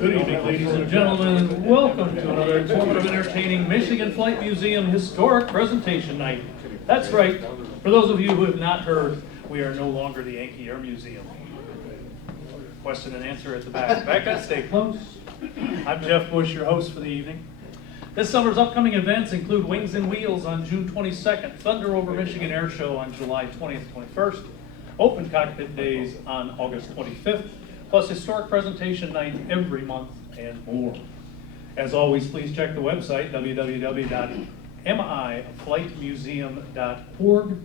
Good evening, ladies and gentlemen, and welcome to another informative, entertaining Michigan Flight Museum Historic Presentation Night. That's right, for those of you who have not heard, we are no longer the Yankee Air Museum. Question and answer at the back. Becca, stay close. I'm Jeff Bush, your host for the evening. This summer's upcoming events include Wings and Wheels on June 22nd, Thunder Over Michigan Air Show on July 20th, 21st, Open Cockpit Days on August 25th, plus historic presentation night every month and more. As always, please check the website, www.miflightmuseum.org,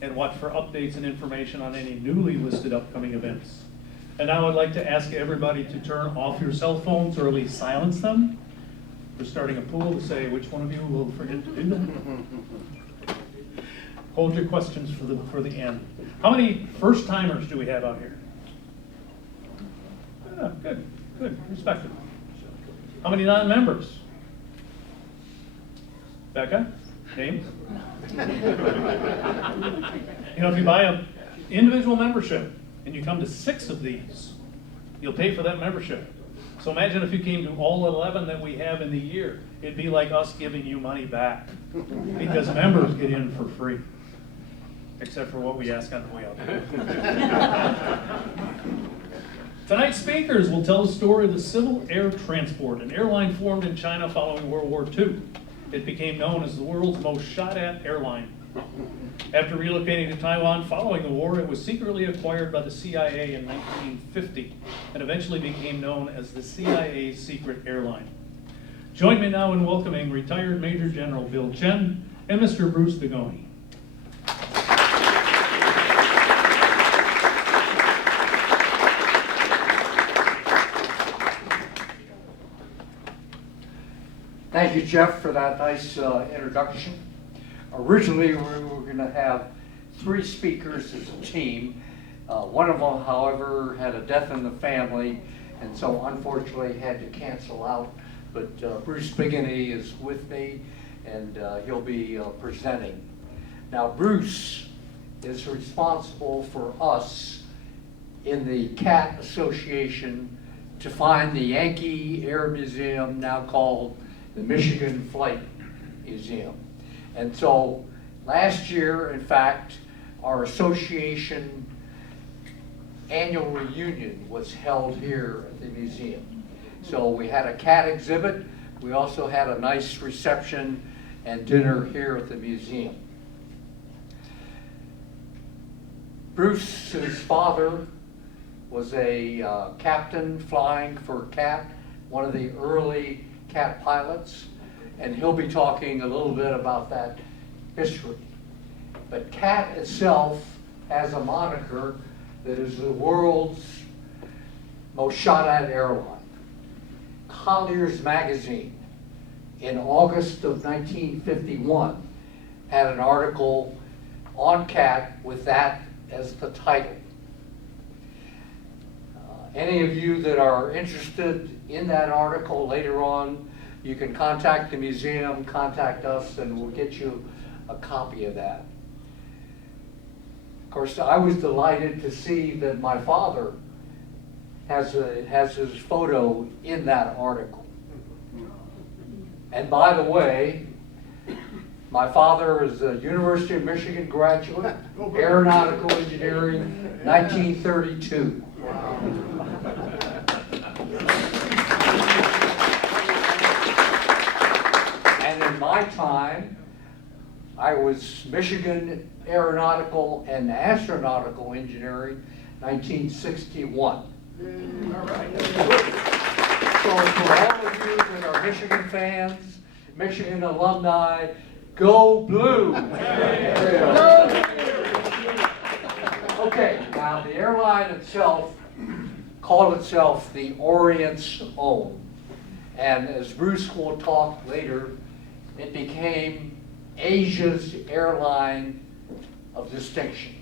and watch for updates and information on any newly listed upcoming events. And now I'd like to ask everybody to turn off your cell phones or at least silence them. We're starting a pool to say which one of you will forget to do that. Hold your questions for the end. How many first timers do we have out here? Good, respectable. How many non-members? Becca, names? You know, if you buy an individual membership and you come to 6 of these, you'll pay for that membership. So imagine if you came to all 11 that we have in the year. It'd be like us giving you money back because members get in for free, except for what we ask on the way out there. Tonight's speakers will tell the story of the Civil Air Transport, an airline formed in China following World War II. It became known as the world's most shot-at airline. After relocating to Taiwan following the war, it was secretly acquired by the CIA in 1950 and eventually became known as the CIA's secret airline. Join me now in welcoming retired Major General Bill Chen and Mr. Bruce Degoni. Thank you, Jeff, for that nice introduction. Originally, we were going to have 3 speakers as a team. One of them, however, had a death in the family, and so unfortunately had to cancel out. But Bruce Degoni is with me, and he'll be presenting. Now, Bruce is responsible for us in the CAT Association to find the Yankee Air Museum, now called the Michigan Flight Museum. And so last year, in fact, our association annual reunion was held here at the museum. So we had a CAT exhibit. We also had a nice reception and dinner here at the museum. Bruce's father was a captain flying for CAT, one of the early CAT pilots, and he'll be talking a little bit about that history. But CAT itself has a moniker that is the world's most shot-at airline. Collier's magazine in August of 1951 had an article on CAT with that as the title. Any of you that are interested in that article later on, you can contact the museum, contact us, and we'll get you a copy of that. Of course, I was delighted to see that my father has his photo in that article. And by the way, my father is a University of Michigan graduate, aeronautical engineering, 1932. And in my time, I was Michigan Aeronautical and Astronautical Engineering, 1961. All right. So for all of you that are Michigan fans, Michigan alumni, go blue! Okay, now the airline itself called itself the Orient's Own. And as Bruce will talk later, it became Asia's airline of distinction.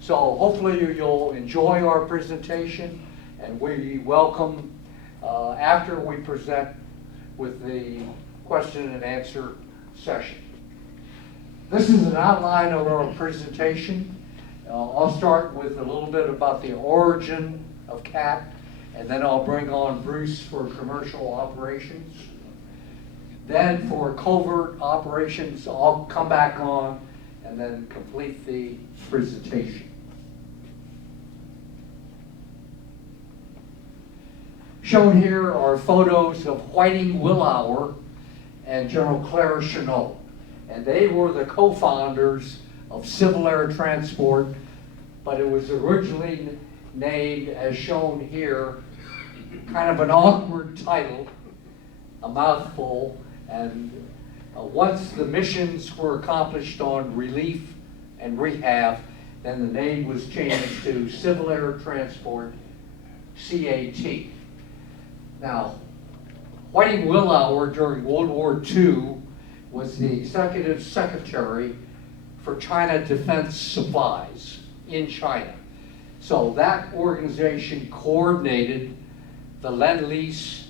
So hopefully you'll enjoy our presentation, and we welcome, after we present, with the question and answer session. This is an outline of our presentation. I'll start with a little bit about the origin of CAT and then I'll bring on Bruce for commercial operations. Then for covert operations, I'll come back on and then complete the presentation. Shown here are photos of Whiting Willauer and General Claire Chennault. And they were the co-founders of Civil Air Transport, but it was originally named, as shown here, kind of an awkward title, a mouthful, and once the missions were accomplished on relief and rehab, then the name was changed to Civil Air Transport, CAT. Now, Whiting Willauer during World War II was the executive secretary for China Defense Supplies in China. So that organization coordinated the Lend-Lease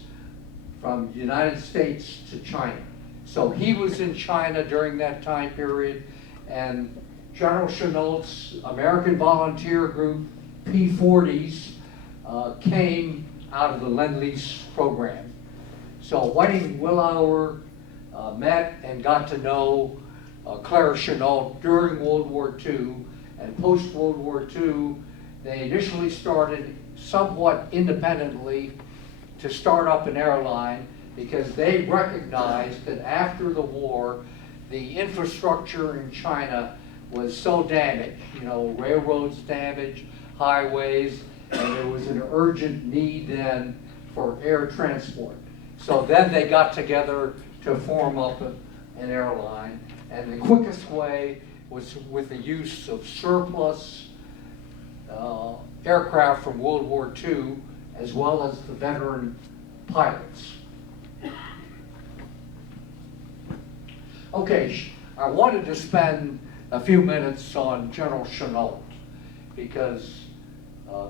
from the United States to China. So he was in China during that time period, and General Chennault's American Volunteer Group, P-40s, came out of the Lend-Lease program. So Whiting Willauer met and got to know Claire Chennault during World War II, and post-World War II, they initially started somewhat independently to start up an airline because they recognized that after the war, the infrastructure in China was so damaged, railroads damaged, highways, and there was an urgent need then for air transport. So then they got together to form up an airline, and the quickest way was with the use of surplus aircraft from World War II, as well as the veteran pilots. Okay, I wanted to spend a few minutes on General Chennault, because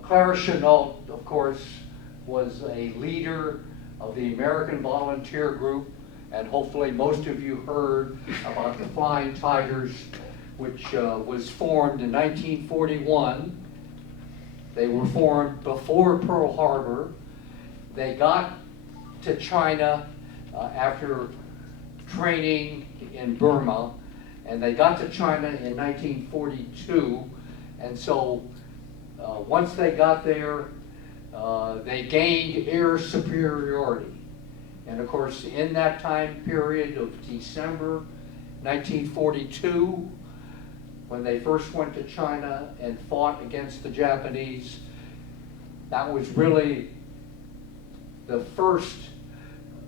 Claire Chennault, of course, was a leader of the American Volunteer Group, and hopefully most of you heard about the Flying Tigers, which was formed in 1941. They were formed before Pearl Harbor. They got to China after training in Burma, and they got to China in 1942, and so once they got there, they gained air superiority. And of course, in that time period of December 1942, when they first went to China and fought against the Japanese, that was really the first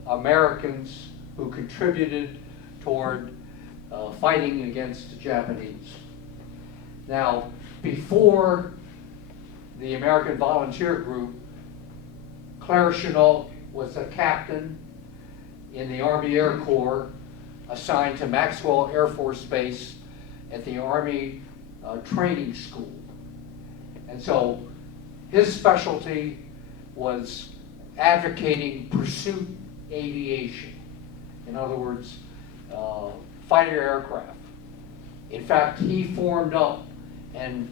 Americans who contributed toward fighting against the Japanese. Now, before the American Volunteer Group, Claire Chennault was a captain in the Army Air Corps assigned to Maxwell Air Force Base at the Army Training School. And so his specialty was advocating pursuit aviation. In other words, fighter aircraft. In fact, he formed up an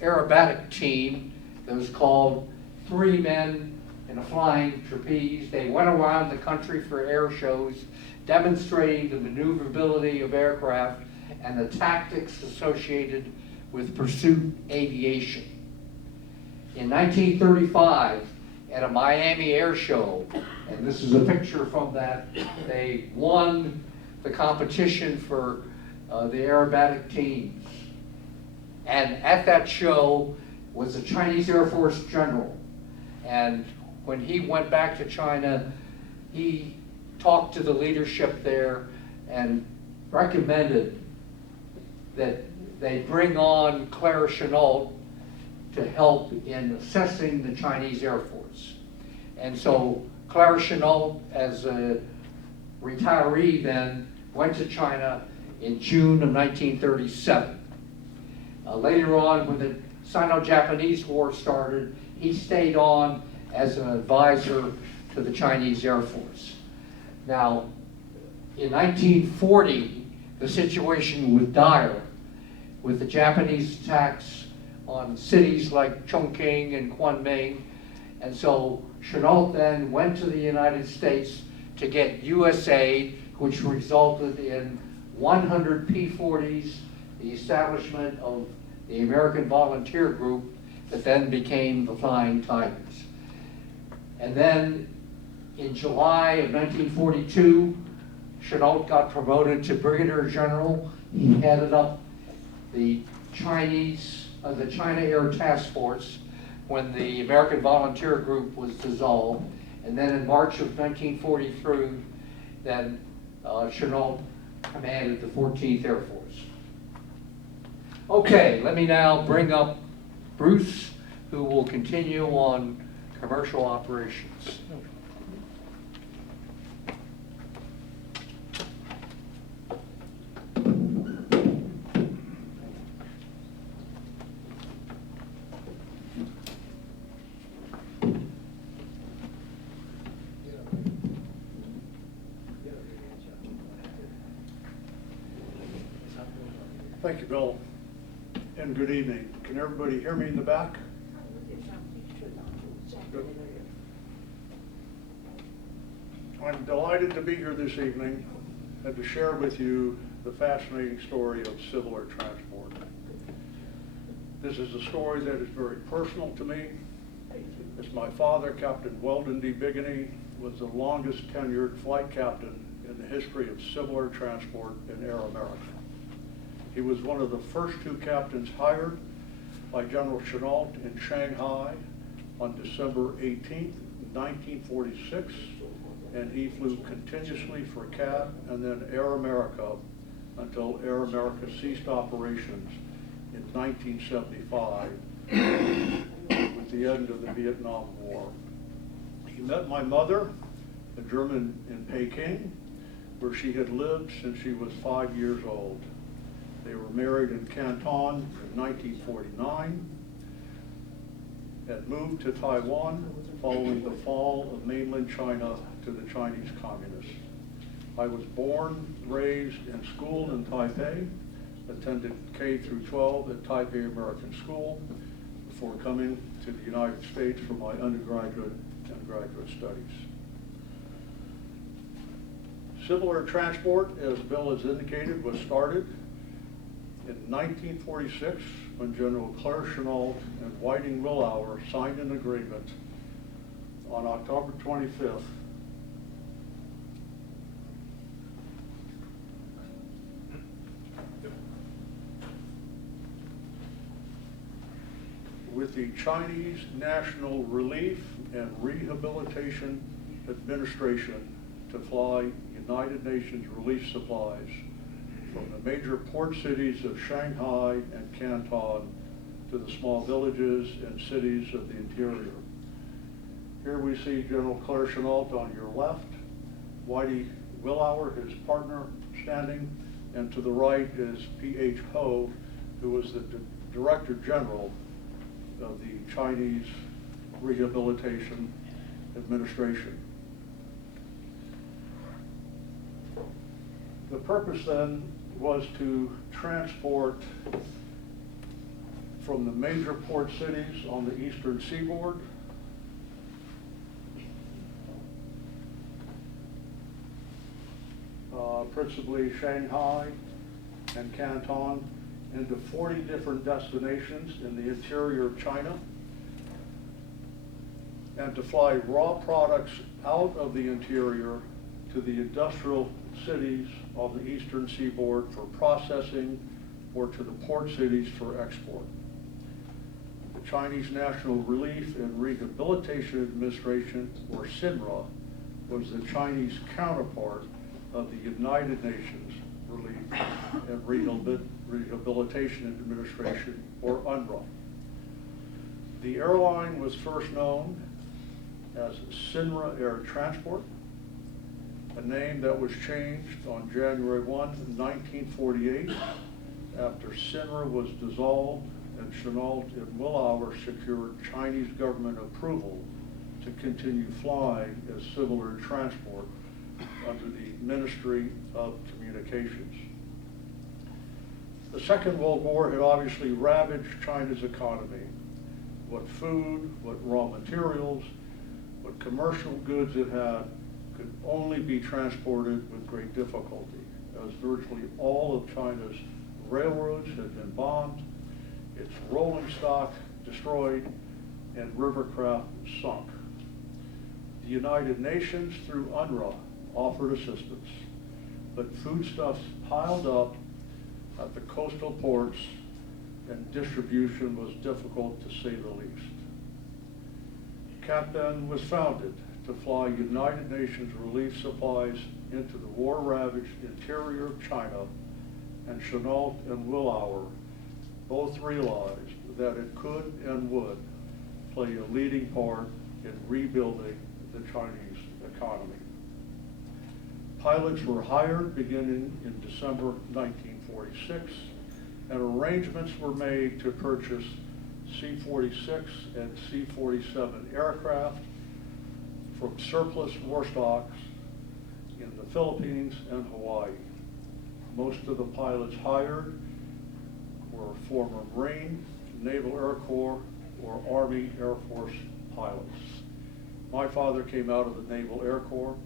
aerobatic team that was called 3 Men in a Flying Trapeze. They went around the country for air shows, demonstrating the maneuverability of aircraft and the tactics associated with pursuit aviation. In 1935, at a Miami air show, and this is a picture from that, they won the competition for the aerobatic teams. And at that show was a Chinese Air Force general. And when he went back to China, he talked to the leadership there and recommended that they bring on Claire Chennault to help in assessing the Chinese Air Force. And so Claire Chennault, as a retiree then, went to China in June of 1937. Later on, when the Sino-Japanese War started, he stayed on as an advisor to the Chinese Air Force. Now, in 1940, the situation was dire with the Japanese attacks on cities like Chongqing and Kunming, and so Chennault then went to the United States to get US aid, which resulted in 100 P-40s, the establishment of the American Volunteer Group that then became the Flying Tigers. And then in July of 1942, Chennault got promoted to Brigadier General. He headed up the China Air Task Force when the American Volunteer Group was dissolved. And then in March of 1943, then Chennault commanded the 14th Air Force. Okay, let me now bring up Bruce, who will continue on commercial operations. Thank you, Bill, and good evening. Can everybody hear me in the back? Good. I'm delighted to be here this evening and to share with you the fascinating story of Civil Air Transport. This is a story that is very personal to me, as my father, Captain Weldon D. Biggany, was the longest tenured flight captain in the history of Civil Air Transport in Air America. He was one of the first two captains hired by General Chennault in Shanghai on December 18th, 1946, and he flew continuously for CAT and then Air America until Air America ceased operations in 1975 with the end of the Vietnam War. He met my mother, a German in Peking, where she had lived since she was 5 years old. They were married in Canton in 1949 and moved to Taiwan following the fall of mainland China to the Chinese communists. I was born, raised, and schooled in Taipei, attended K through 12 at Taipei American School before coming to the United States for my undergraduate and graduate studies. Civil Air Transport, as Bill has indicated, was started in 1946, when General Claire Chennault and Whiting Willauer signed an agreement on October 25th with the Chinese National Relief and Rehabilitation Administration to fly United Nations relief supplies from the major port cities of Shanghai and Canton to the small villages and cities of the interior. Here we see General Claire Chennault on your left, Whiting Willauer, his partner, standing, and to the right is P.H. Ho, who was the Director General of the Chinese Rehabilitation Administration. The purpose then was to transport from the major port cities on the eastern seaboard principally Shanghai and Canton, into 40 different destinations in the interior of China, and to fly raw products out of the interior to the industrial cities on the eastern seaboard for processing or to the port cities for export. The Chinese National Relief and Rehabilitation Administration, or CNRA, was the Chinese counterpart of the United Nations Relief and Rehabilitation Administration, or UNRWA. The airline was first known as CNRA Air Transport, a name that was changed on January 1, 1948, after CNRA was dissolved and Chennault and Willauer secured Chinese government approval to continue flying as Civil Air Transport under the Ministry of Communications. The Second World War had obviously ravaged China's economy. What food, what raw materials, but commercial goods it had could only be transported with great difficulty, as virtually all of China's railroads had been bombed, its rolling stock destroyed, and rivercraft sunk. The United Nations, through UNRWA, offered assistance, but foodstuffs piled up at the coastal ports and distribution was difficult, to say the least. CAT then was founded to fly United Nations relief supplies into the war-ravaged interior of China, and Chennault and Willauer both realized that it could and would play a leading part in rebuilding the Chinese economy. Pilots were hired beginning in December 1946, and arrangements were made to purchase C-46 and C-47 aircraft from surplus war stocks in the Philippines and Hawaii. Most of the pilots hired were former Marine, Naval Air Corps, or Army Air Force pilots. My father came out of the Naval Air Corps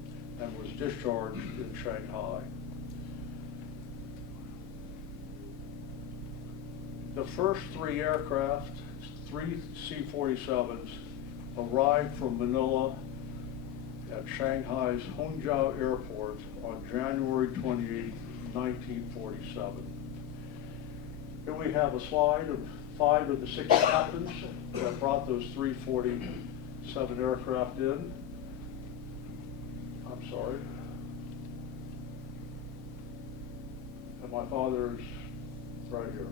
and was discharged in Shanghai. The first three aircraft, three C-47s, arrived from Manila at Shanghai's Hongqiao Airport on January 28, 1947. Here we have a slide of 5 of the 6 captains that brought those 347 aircraft in. I'm sorry. And my father is right here.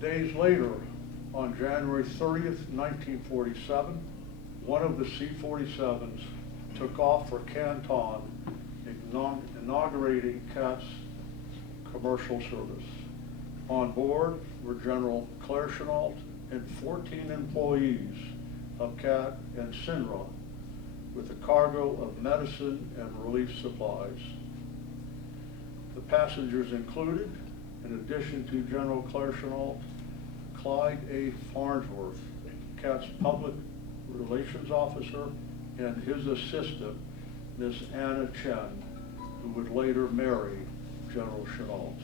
Days later, on January 30th, 1947, one of the C-47s took off for Canton, inaugurating CAT's commercial service. On board were General Claire Chennault and 14 employees of CAT and CINRA with a cargo of medicine and relief supplies. The passengers included, in addition to General Claire Chennault, Clyde A. Farnsworth, CAT's public relations officer, and his assistant, Miss Anna Chen, who would later marry General Chennault.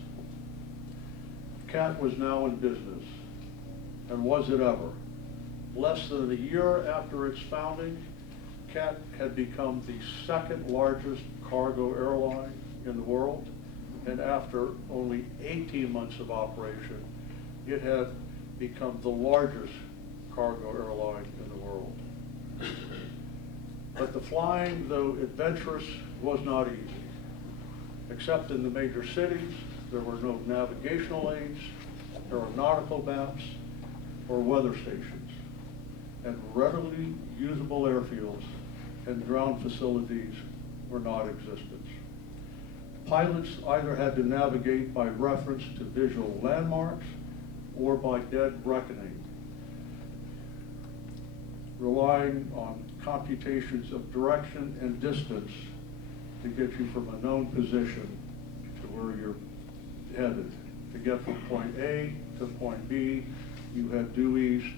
CAT was now in business, and was it ever? Less than a year after its founding, CAT had become the second largest cargo airline in the world, and after only 18 months of operation, it had become the largest cargo airline in the world. But the flying, though adventurous, was not easy. Except in the major cities, there were no navigational aids, aeronautical maps, or weather stations, and readily usable airfields and ground facilities were not existent. Pilots either had to navigate by reference to visual landmarks or by dead reckoning, relying on computations of direction and distance to get you from a known position to where you're headed. To get from point A to point B, you had due east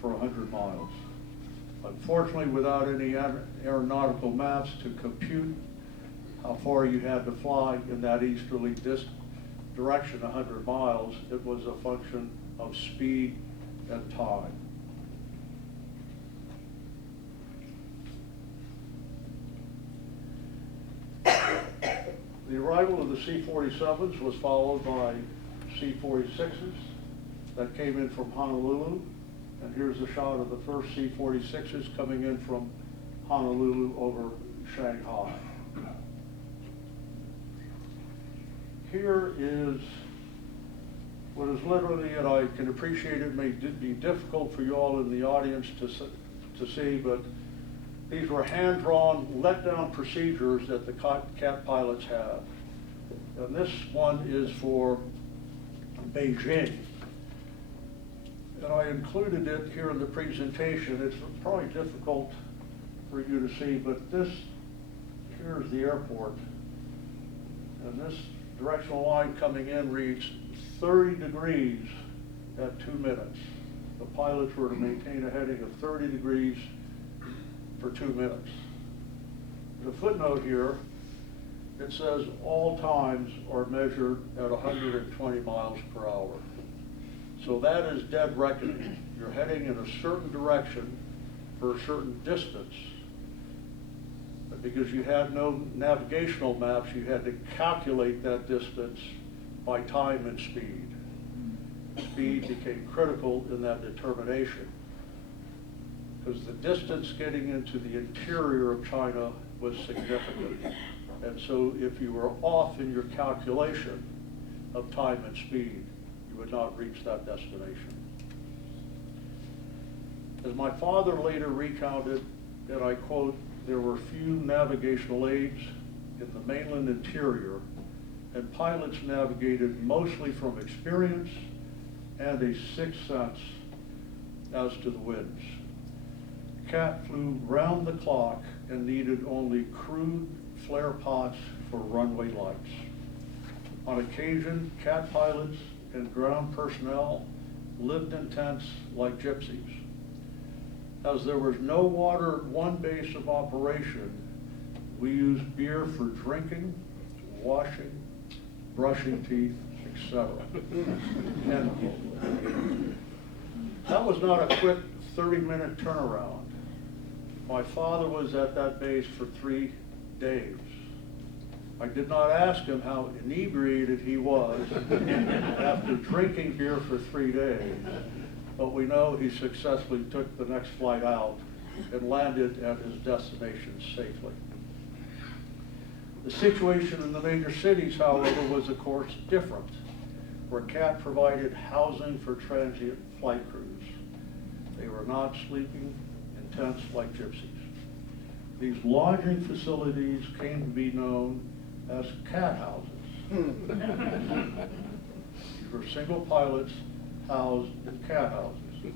for 100 miles. Unfortunately, without any aeronautical maps to compute how far you had to fly in that easterly direction, 100 miles, it was a function of speed and time. The arrival of the C-47s was followed by C-46s that came in from Honolulu. And here's a shot of the first C-46s coming in from Honolulu over Shanghai. Here is what is literally, and I can appreciate it may be difficult for you all in the audience to see, but these were hand-drawn let-down procedures that the CAT pilots have. And this one is for Beijing. And I included it here in the presentation. It's probably difficult for you to see, but here's the airport. And this directional line coming in reads 30 degrees at 2 minutes. The pilots were to maintain a heading of 30 degrees for 2 minutes. The footnote here, it says all times are measured at 120 miles per hour. So that is dead reckoning. You're heading in a certain direction for a certain distance. But because you had no navigational maps, you had to calculate that distance by time and speed. Speed became critical in that determination, because the distance getting into the interior of China was significant. And so if you were off in your calculation of time and speed, you would not reach that destination. As my father later recounted, and I quote, "There were few navigational aids in the mainland interior, and pilots navigated mostly from experience and a sixth sense as to the winds. CAT flew round the clock and needed only crude flare pots for runway lights. On occasion, CAT pilots and ground personnel lived in tents like gypsies. As there was no water at one base of operation, we used beer for drinking, washing, brushing teeth, etc." End quote. That was not a quick 30-minute turnaround. My father was at that base for 3 days. I did not ask him how inebriated he was after drinking beer for 3 days, but we know he successfully took the next flight out and landed at his destination safely. The situation in the major cities, however, was of course different, where CAT provided housing for transient flight crews. They were not sleeping in tents like gypsies. These lodging facilities came to be known as CAT houses. These were single pilots housed in CAT houses.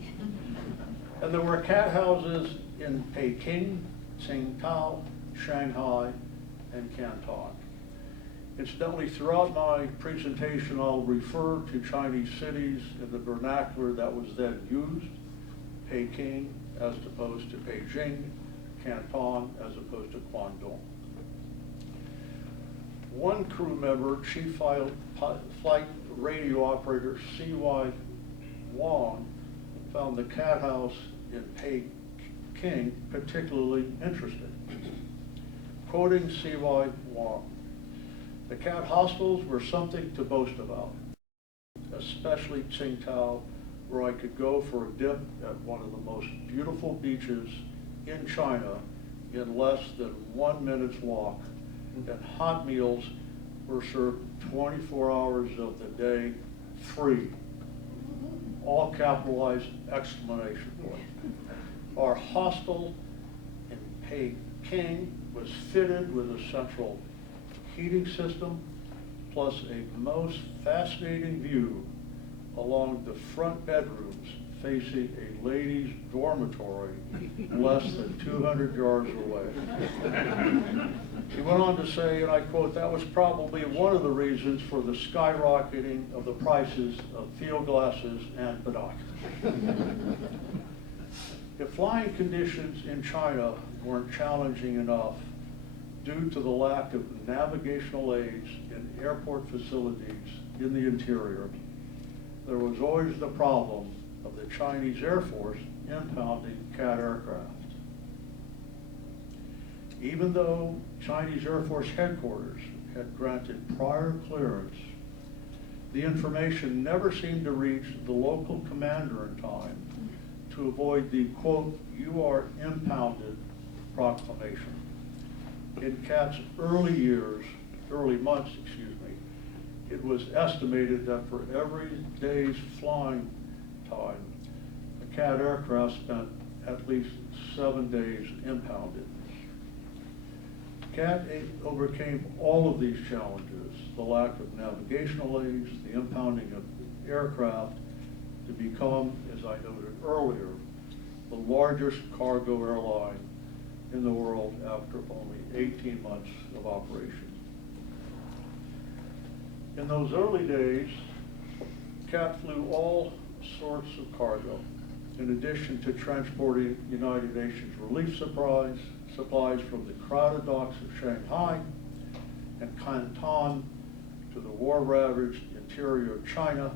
And there were CAT houses in Peking, Tsingtao, Shanghai, and Canton. Incidentally, throughout my presentation, I'll refer to Chinese cities in the vernacular that was then used: Peking as opposed to Beijing, Canton as opposed to Guangdong. One crew member, Chief Flight Radio Operator C.Y. Wong, found the CAT house in Peking particularly interesting. Quoting C.Y. Wong, "The CAT hostels were something to boast about, especially Tsingtao, where I could go for a dip at one of the most beautiful beaches in China in less than 1 minute's walk, and hot meals were served 24 hours of the day free." All capitalized exclamation point. Our hostel in Peking was fitted with a central heating system, plus a most fascinating view along the front bedrooms facing a ladies' dormitory less than 200 yards away. He went on to say, and I quote, "That was probably one of the reasons for the skyrocketing of the prices of field glasses and binoculars." If flying conditions in China weren't challenging enough due to the lack of navigational aids in airport facilities in the interior, there was always the problem of the Chinese Air Force impounding CAT aircraft. Even though Chinese Air Force headquarters had granted prior clearance, the information never seemed to reach the local commander in time to avoid the, quote, "You are impounded" proclamation. In CAT's early months, it was estimated that for every day's flying time, a CAT aircraft spent at least 7 days impounded. CAT overcame all of these challenges, the lack of navigational aids, the impounding of aircraft, to become, as I noted earlier, the largest cargo airline in the world after only 18 months of operation. In those early days, CAT flew all sorts of cargo, in addition to transporting United Nations relief supplies from the crowded docks of Shanghai and Canton to the war-ravaged interior of China,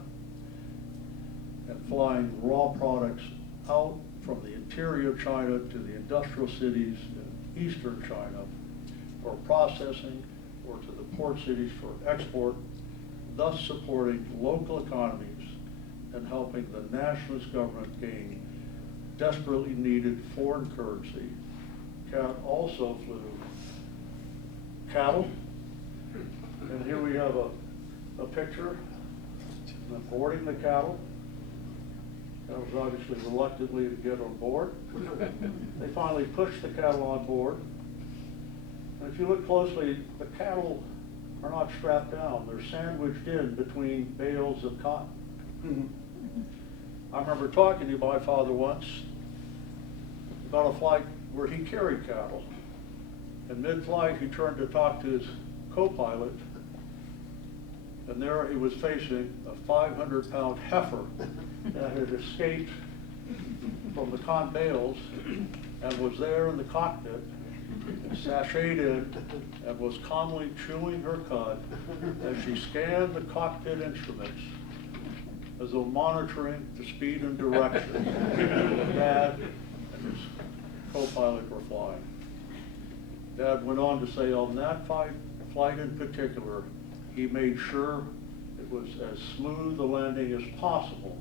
and flying raw products out from the interior of China to the industrial cities in eastern China for processing or to the port cities for export, thus supporting local economies and helping the nationalist government gain desperately needed foreign currency. CAT also flew cattle, and here we have a picture of them boarding the cattle. That was obviously reluctantly to get on board. They finally pushed the cattle on board. And if you look closely, the cattle are not strapped down. They're sandwiched in between bales of cotton. I remember talking to my father once about a flight where he carried cattle. In mid-flight, he turned to talk to his co-pilot, and there he was facing a 500-pound heifer that had escaped from the cotton bales and was there in the cockpit, sashayed in, and was calmly chewing her cud as she scanned the cockpit instruments as though monitoring the speed and direction Dad and his co-pilot were flying. Dad went on to say on that flight in particular, he made sure it was as smooth a landing as possible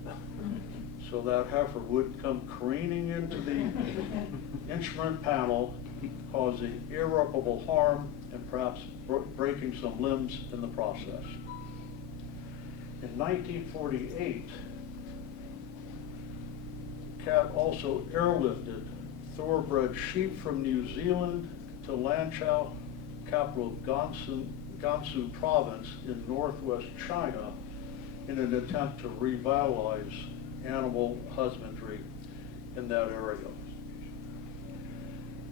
so that heifer wouldn't come careening into the instrument panel, causing irreparable harm and perhaps breaking some limbs in the process. In 1948, CAT also airlifted thoroughbred sheep from New Zealand to Lanzhou, capital of Gansu province in northwest China, in an attempt to revitalize animal husbandry in that area.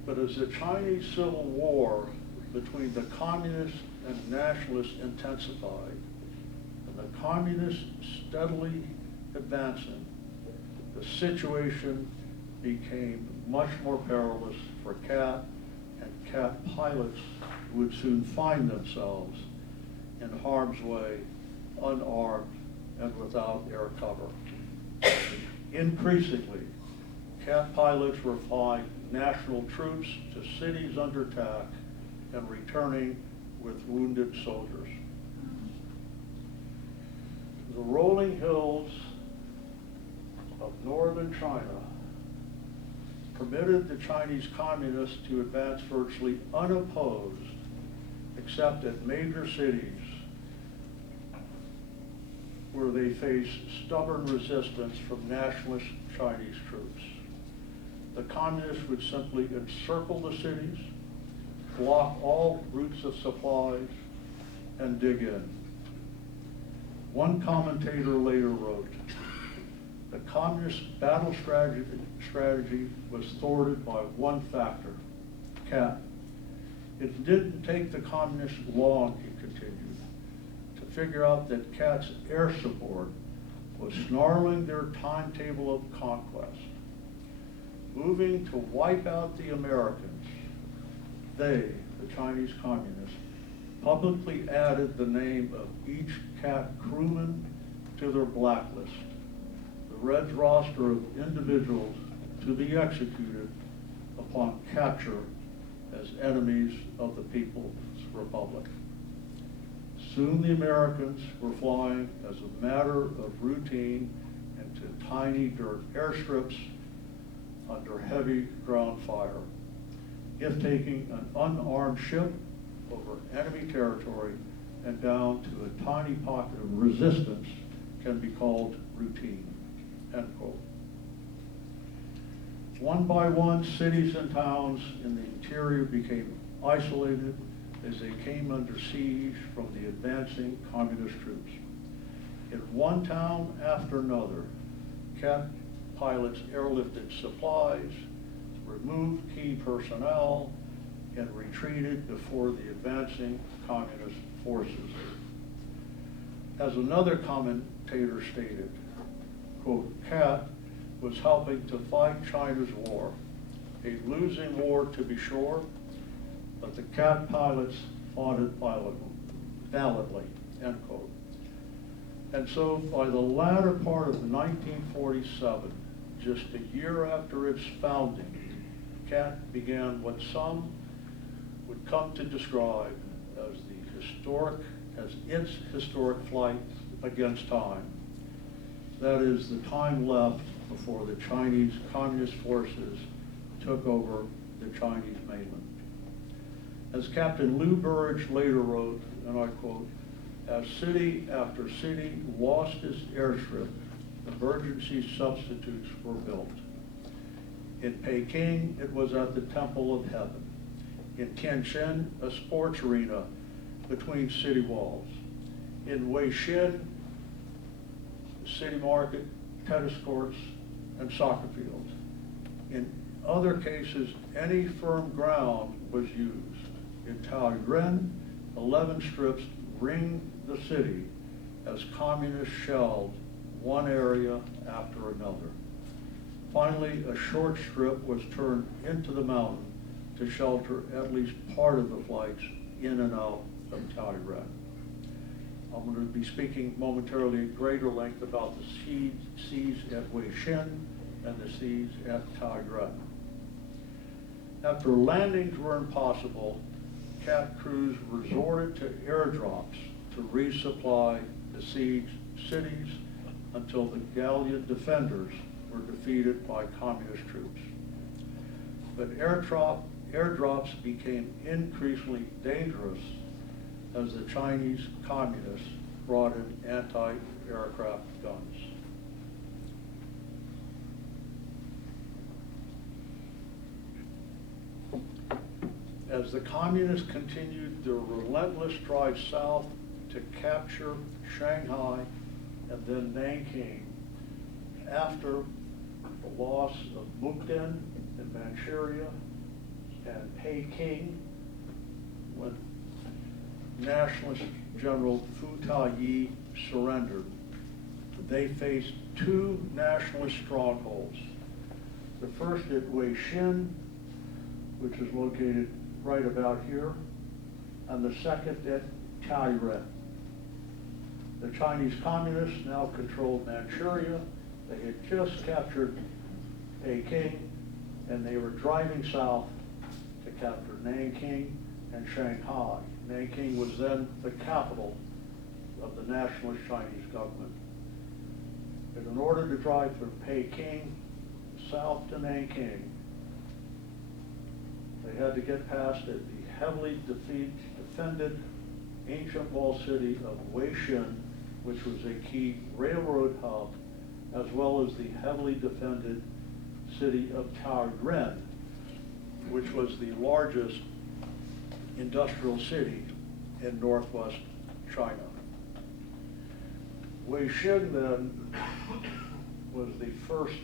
But as the Chinese Civil War between the communists and nationalists intensified, and the communists steadily advancing, the situation became much more perilous for CAT, and CAT pilots would soon find themselves in harm's way, unarmed and without air cover. Increasingly, CAT pilots were flying national troops to cities under attack and returning with wounded soldiers. The rolling hills of northern China permitted the Chinese communists to advance virtually unopposed, except at major cities where they faced stubborn resistance from nationalist Chinese troops. The communists would simply encircle the cities, block all routes of supplies, and dig in. One commentator later wrote, "The communist battle strategy was thwarted by one factor, CAT. It didn't take the communists long," he continued, "to figure out that CAT's air support was snarling their timetable of conquest. Moving to wipe out the Americans, they, the Chinese communists, publicly added the name of each CAT crewman to their blacklist, the red roster of individuals to be executed upon capture as enemies of the People's Republic. Soon the Americans were flying as a matter of routine into tiny dirt airstrips under heavy ground fire. If taking an unarmed ship over enemy territory and down to a tiny pocket of resistance can be called routine," end quote. One by one, cities and towns in the interior became isolated as they came under siege from the advancing communist troops. In one town after another, CAT pilots airlifted supplies, removed key personnel, and retreated before the advancing communist forces. As another commentator stated, quote, CAT was helping to fight China's war, a losing war to be sure, but the CAT pilots fought it valiantly, end quote. And so by the latter part of 1947, just a year after its founding, CAT began what some would come to describe as its historic flight against time. That is the time left before the Chinese Communist forces took over the Chinese mainland. As Captain Lou Burridge later wrote, and I quote, "As city after city lost its airstrip, emergency substitutes were built. In Peking, it was at the Temple of Heaven. In Tianjin, a sports arena between city walls. In Weishin, city market, tennis courts, and soccer fields. In other cases, any firm ground was used. In Taoyuan, 11 strips ringed the city as communists shelled one area after another. Finally, a short strip was turned into the mountain to shelter at least part of the flights in and out of Taoyuan." I'm going to be speaking momentarily at greater length about the siege at Weishin and the siege at Taoyuan. After landings were impossible, CAT crews resorted to airdrops to resupply besieged cities until the gallant defenders were defeated by communist troops. But airdrops became increasingly dangerous as the Chinese communists brought in anti-aircraft guns. As the communists continued their relentless drive south to capture Shanghai and then Nanking, after the loss of Mukden in Manchuria and Peking, when Nationalist General Fu Taoyi surrendered, they faced two nationalist strongholds. The first at Weishin, which is located right about here, and the second at Taoyuan. The Chinese communists now controlled Manchuria. They had just captured Peking, and they were driving south to capture Nanking and Shanghai. Nanking was then the capital of the nationalist Chinese government. And in order to drive from Peking south to Nanking, they had to get past the heavily defended ancient walled city of Weishin, which was a key railroad hub, as well as the heavily defended city of Taoyuan, which was the largest industrial city in northwest China. Weishin then was the first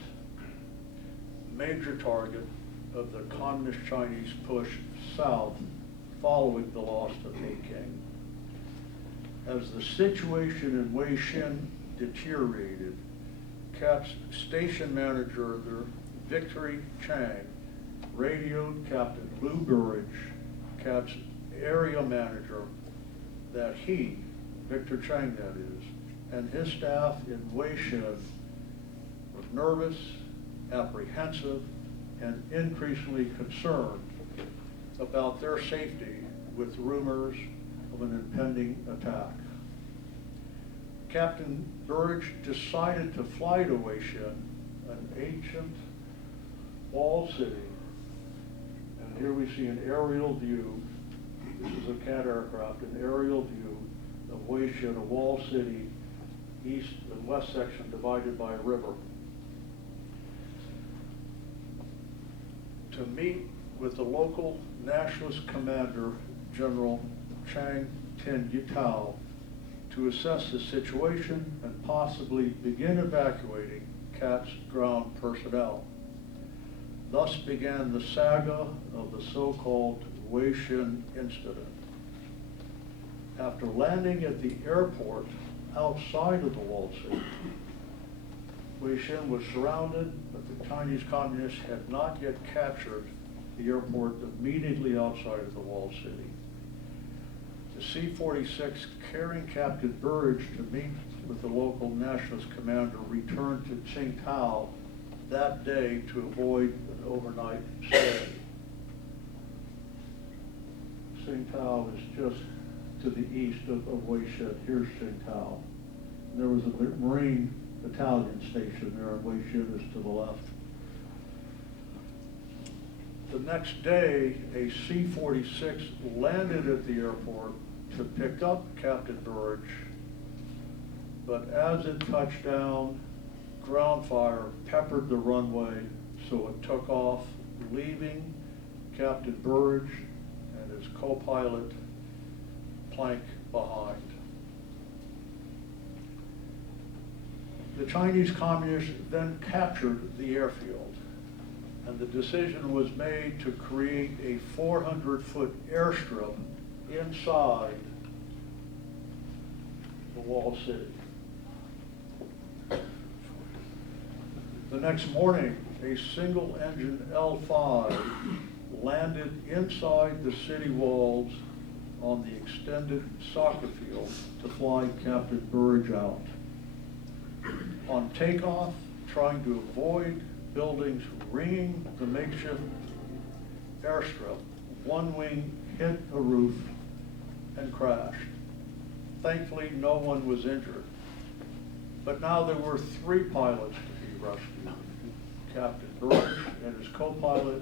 major target of the communist Chinese push south following the loss of Peking. As the situation in Weishin deteriorated, CAT's station manager there, Victory Chang, radioed Captain Lou Burridge, CAT's area manager, that he, Victor Chang that is, and his staff in Weishin were nervous, apprehensive, and increasingly concerned about their safety with rumors of an impending attack. Captain Burridge decided to fly to Weishin, an ancient walled city, and here we see an aerial view. This is a CAT aircraft, an aerial view of Weishin, a walled city, east and west section divided by a river. To meet with the local nationalist commander, General Chang Tin-Yutao, to assess the situation and possibly begin evacuating CAT's ground personnel. Thus began the saga of the so-called Weishin incident. After landing at the airport outside of the walled city, Weishan was surrounded, but the Chinese communists had not yet captured the airport immediately outside of the walled city. The C-46 carrying Captain Burridge to meet with the local nationalist commander returned to Tsingtao that day to avoid an overnight stay. Tsingtao is just to the east of Weishan. Here's Tsingtao. There was a Marine battalion station there, and Weishan is to the left. The next day, a C-46 landed at the airport to pick up Captain Burridge, but as it touched down, ground fire peppered the runway, so it took off, leaving Captain Burridge and his co-pilot Plank behind. The Chinese communists then captured the airfield, and the decision was made to create a 400-foot airstrip inside the walled city. The next morning, a single-engine L-5 landed inside the city walls on the extended soccer field to fly Captain Burridge out. On takeoff, trying to avoid buildings ringing the makeshift airstrip, one wing hit a roof and crashed. Thankfully, no one was injured. But now there were 3 pilots to be rescued: Captain Burridge and his co-pilot,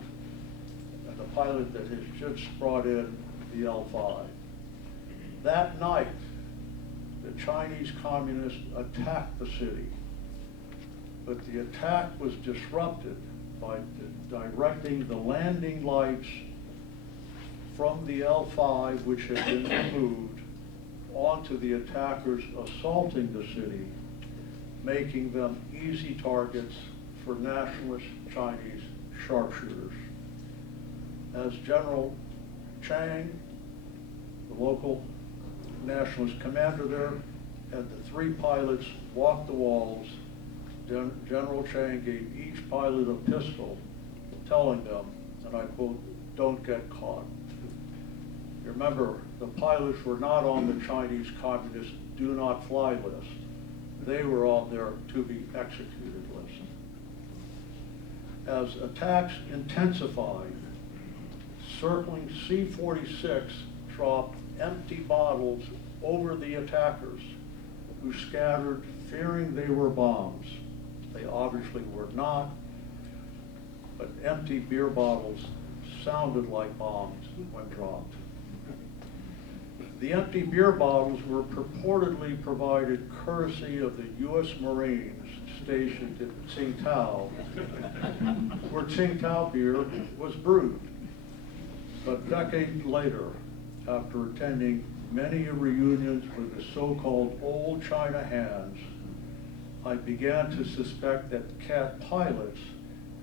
and the pilot that has just brought in the L-5. That night, the Chinese communists attacked the city, but the attack was disrupted by directing the landing lights from the L-5, which had been removed, onto the attackers assaulting the city, making them easy targets for nationalist Chinese sharpshooters. As General Chang, the local nationalist commander there, and the 3 pilots walked the walls, General Chang gave each pilot a pistol, telling them, and I quote, "Don't get caught." Remember, the pilots were not on the Chinese Communist do not fly list. They were on their to be executed list. As attacks intensified, circling C-46 dropped empty bottles over the attackers, who scattered, fearing they were bombs. They obviously were not, but empty beer bottles sounded like bombs when dropped. The empty beer bottles were purportedly provided courtesy of the U.S. Marines stationed at Tsingtao, where Tsingtao beer was brewed. But decades later, after attending many reunions with the so-called old China hands, I began to suspect that CAT pilots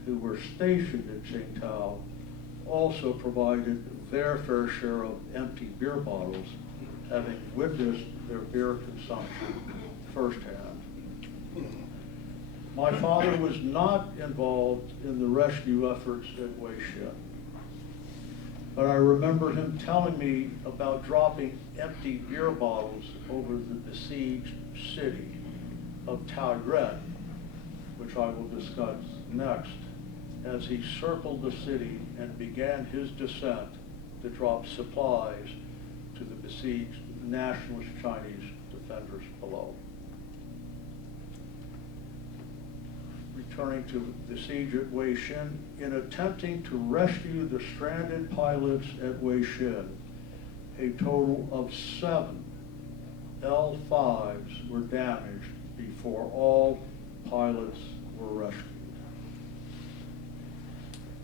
who were stationed at Tsingtao also provided their fair share of empty beer bottles, having witnessed their beer consumption firsthand. My father was not involved in the rescue efforts at Weishan, but I remember him telling me about dropping empty beer bottles over the besieged city of Taoyuan, which I will discuss next, as he circled the city and began his descent to drop supplies to the besieged nationalist Chinese defenders below. Returning to the siege at Weishan, in attempting to rescue the stranded pilots at Weishan, a total of 7 L-5s were damaged before all pilots were rescued.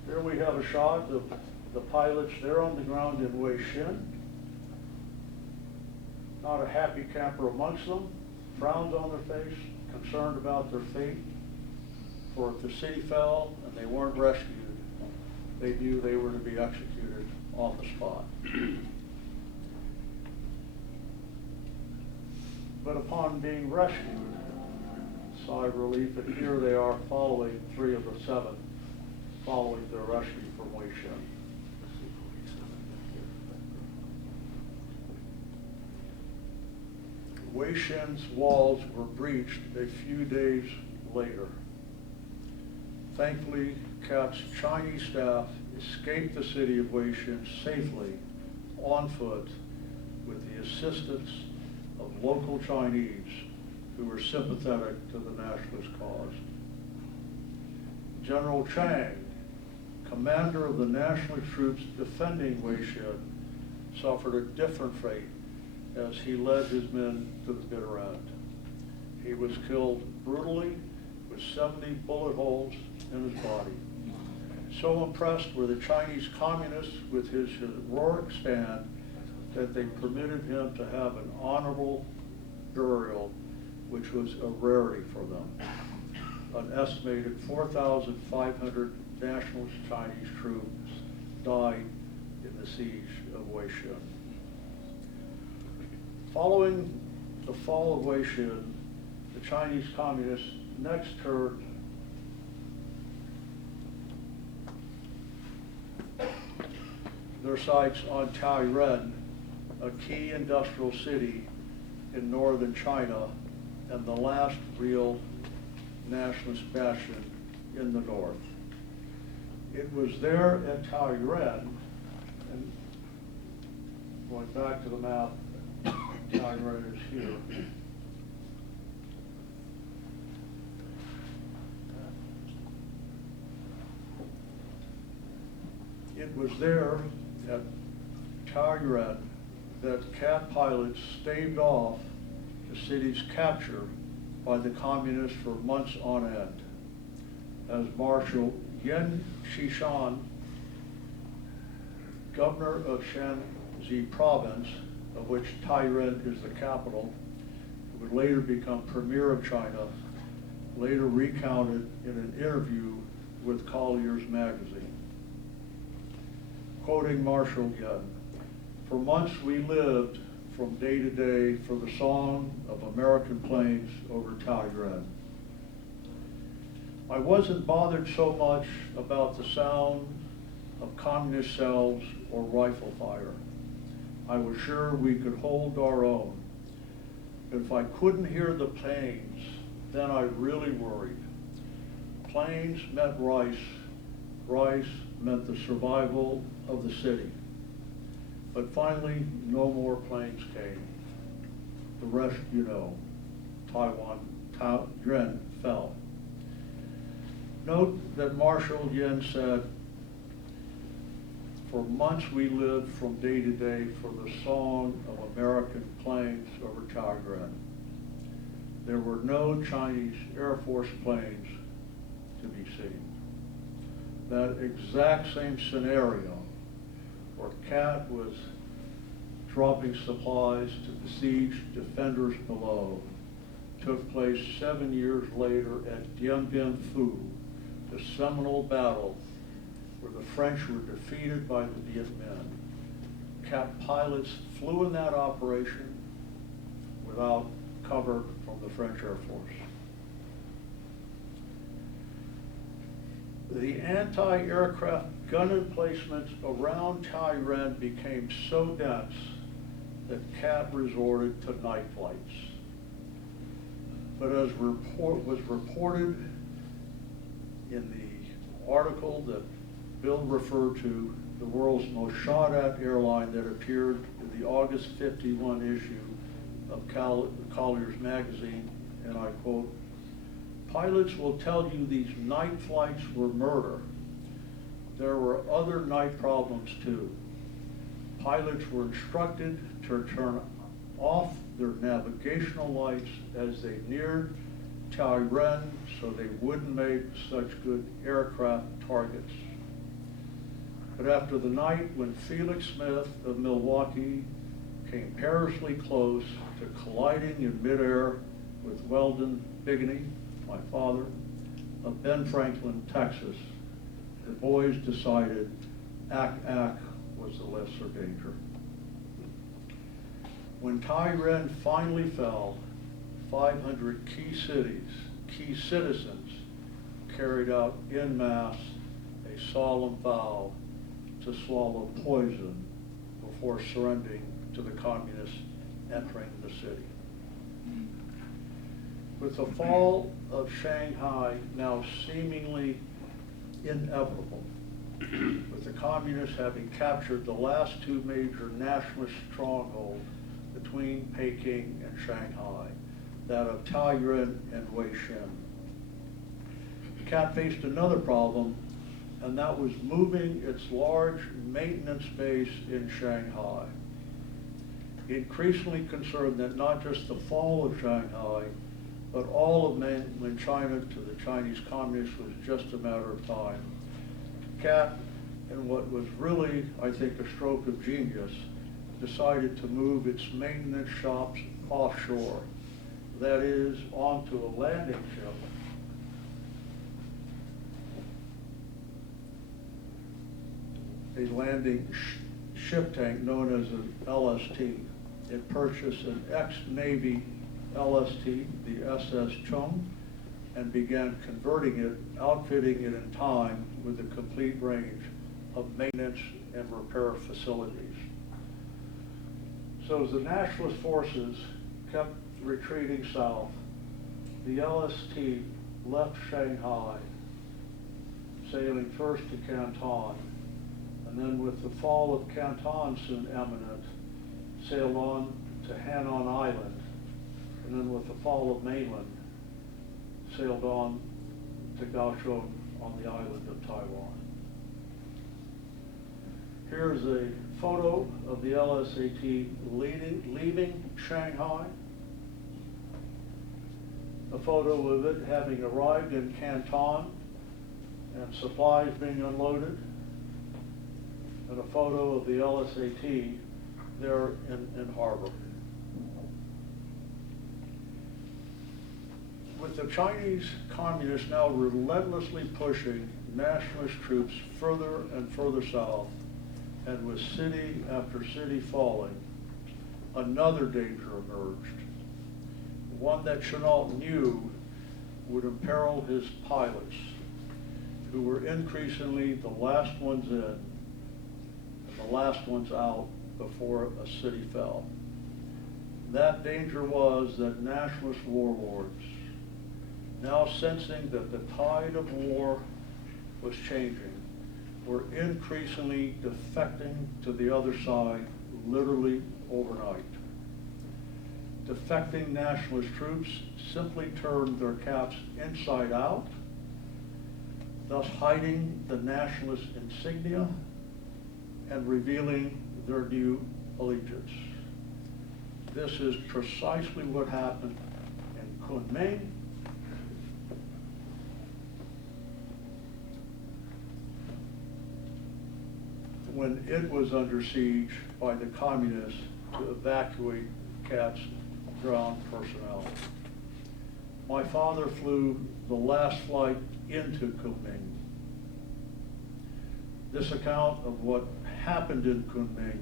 Here we have a shot of the pilots there on the ground in Weishan. Not a happy camper amongst them, frowns on their face, concerned about their fate. For if the city fell and they weren't rescued, they knew they were to be executed on the spot. But upon being rescued, sigh of relief, and here they are following 3 of the 7, following their rescue from Weishan. Weishan's walls were breached a few days later. Thankfully, CAT's Chinese staff escaped the city of Weishan safely on foot with the assistance of local Chinese who were sympathetic to the nationalist cause. General Chang, commander of the nationalist troops defending Weishan, suffered a different fate as he led his men to the bitter end. He was killed brutally with 70 bullet holes in his body. So impressed were the Chinese communists with his heroic stand that they permitted him to have an honorable burial, which was a rarity for them. An estimated 4,500 nationalist Chinese troops died in the siege of Weishan. Following the fall of Weishan, the Chinese communists next turned their sights on Taiyuan, a key industrial city in northern China and the last real nationalist bastion in the north. It was there at Taiyuan, and going back to the map, Taiyuan is here. It was there at Taiyuan that CAT pilots staved off the city's capture by the communists for months on end. As Marshal Yan Xishan, governor of Shanxi province, of which Taiyuan is the capital, who would later become premier of China, later recounted in an interview with Collier's magazine. Quoting Marshal Yan, "For months we lived from day to day for the song of American planes over Taiyuan. I wasn't bothered so much about the sound of communist shells or rifle fire. I was sure we could hold our own. If I couldn't hear the planes, then I really worried. Planes meant rice. Rice meant the survival of the city. But finally, no more planes came. The rest you know. Taiyuan fell." Note that Marshal Yan said, "For months we lived from day to day for the song of American planes over Taiyuan. There were no Chinese Air Force planes to be seen." That exact same scenario where CAT was dropping supplies to besieged defenders below took place 7 years later at Dien Bien Phu, the seminal battle where the French were defeated by the Viet Minh. CAT pilots flew in that operation without cover from the French Air Force. The anti-aircraft gun emplacements around Taiyuan became so dense that CAT resorted to night flights. But as was reported in the article that Bill referred to, the world's most shot-at airline that appeared in the August '51 issue of Collier's magazine, and I quote, "Pilots will tell you these night flights were murder. There were other night problems too. Pilots were instructed to turn off their navigational lights as they neared Taiyuan so they wouldn't make such good aircraft targets. But after the night when Felix Smith of Milwaukee came perilously close to colliding in midair with Weldon Bigney, my father, of Ben Franklin, Texas, the boys decided Ack was the lesser danger." When Taiyuan finally fell, 500 key cities, key citizens carried out en masse a solemn vow to swallow poison before surrendering to the communists entering the city. With the fall of Shanghai now seemingly inevitable, with the communists having captured the last two major nationalist strongholds between Peking and Shanghai, that of Taoyuan and Weishan. CAT faced another problem, and that was moving its large maintenance base in Shanghai. Increasingly concerned that not just the fall of Shanghai, but all of mainland China to the Chinese communists was just a matter of time. CAT, in what was really, I think, a stroke of genius, decided to move its maintenance shops offshore, that is, onto a landing ship ship tank known as an LST. It purchased an ex-Navy LST, the SS Chung, and began converting it, outfitting it in time with a complete range of maintenance and repair facilities. So as the nationalist forces kept retreating south, the LST left Shanghai, sailing first to Canton, and then with the fall of Canton soon imminent, sailed on to Hainan Island, and then with the fall of mainland, sailed on to Kaohsiung on the island of Taiwan. Here's a photo of the LSAT leaving Shanghai, a photo of it having arrived in Canton and supplies being unloaded, and a photo of the LSAT there in harbor. With the Chinese communists now relentlessly pushing nationalist troops further and further south, and with city after city falling, another danger emerged, one that Chennault knew would imperil his pilots, who were increasingly the last ones in and the last ones out before a city fell. That danger was that nationalist warlords, now sensing that the tide of war was changing, were increasingly defecting to the other side literally overnight. Defecting nationalist troops simply turned their caps inside out, thus hiding the nationalist insignia and revealing their new allegiance. This is precisely what happened in Kunming, when it was under siege by the communists to evacuate CAT's ground personnel. My father flew the last flight into Kunming. This account of what happened in Kunming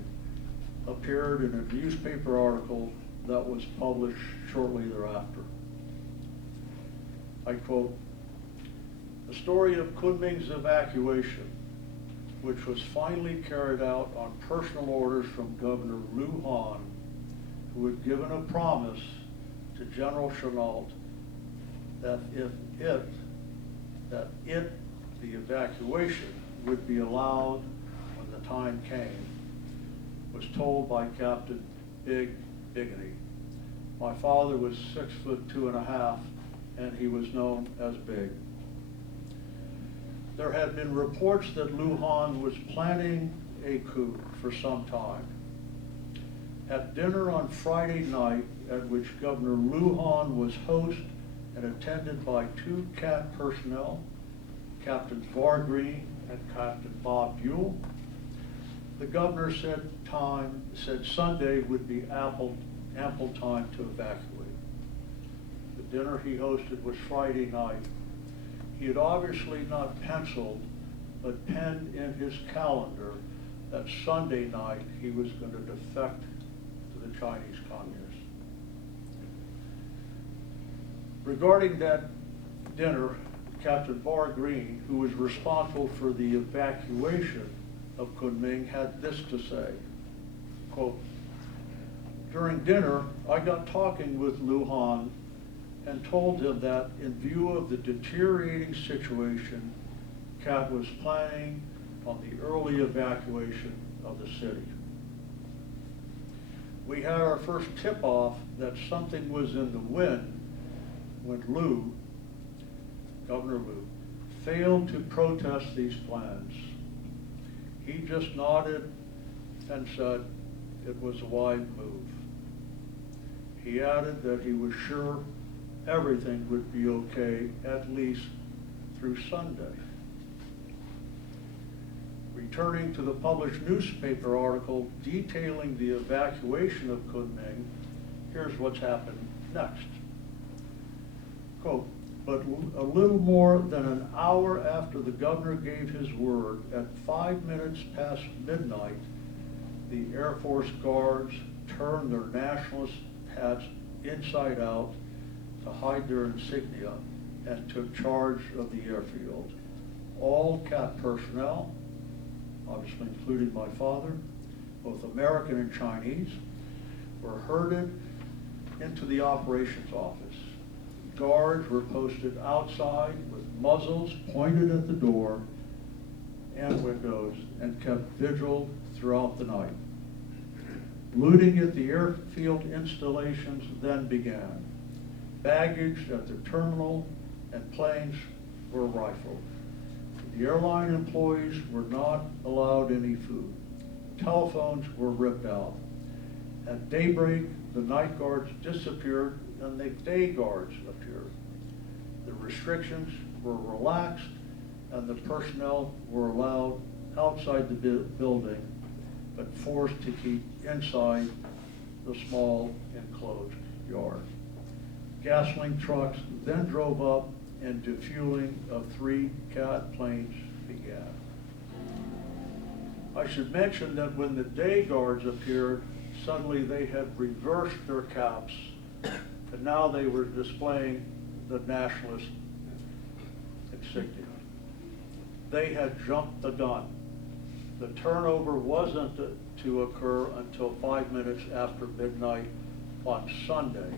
appeared in a newspaper article that was published shortly thereafter. I quote, "The story of Kunming's evacuation, which was finally carried out on personal orders from Governor Liu Han, who had given a promise to General Chennault that the evacuation would be allowed when the time came, was told by Captain Big Biggity. My father was 6'2½", and he was known as Big. There had been reports that Liu Han was planning a coup for some time. At dinner on Friday night, at which Governor Liu Han was host and attended by two CAT personnel, Captain Vargreen and Captain Bob Buell, the governor said Sunday would be ample time to evacuate. The dinner he hosted was Friday night. He had obviously not penciled, but penned in his calendar that Sunday night he was going to defect to the Chinese communists. Regarding that dinner, Captain Bar Green, who was responsible for the evacuation of Kunming, had this to say, quote, "During dinner, I got talking with Luhan and told him that in view of the deteriorating situation, Cat was planning on the early evacuation of the city. We had our first tip-off that something was in the wind when Governor Liu, failed to protest these plans. He just nodded and said it was a wise move. He added that he was sure everything would be okay at least through Sunday." Returning to the published newspaper article detailing the evacuation of Kunming, here's what's happened next. Quote, "But a little more than an hour after the governor gave his word, at 5 minutes past midnight, the Air Force guards turned their nationalist hats inside out to hide their insignia and took charge of the airfield. All CAT personnel, obviously including my father, both American and Chinese, were herded into the operations office. Guards were posted outside with muzzles pointed at the door and windows and kept vigil throughout the night. Looting at the airfield installations then began. Baggage at the terminal and planes were rifled. The airline employees were not allowed any food. Telephones were ripped out. At daybreak, the night guards disappeared and the day guards appeared. The restrictions were relaxed and the personnel were allowed outside the building, but forced to keep inside the small enclosed yard. Gasoline trucks then drove up and defueling of 3 CAT planes began. I should mention that when the day guards appeared, suddenly they had reversed their caps, and now they were displaying the nationalist insignia. They had jumped the gun. The turnover wasn't to occur until 5 minutes after midnight on Sunday,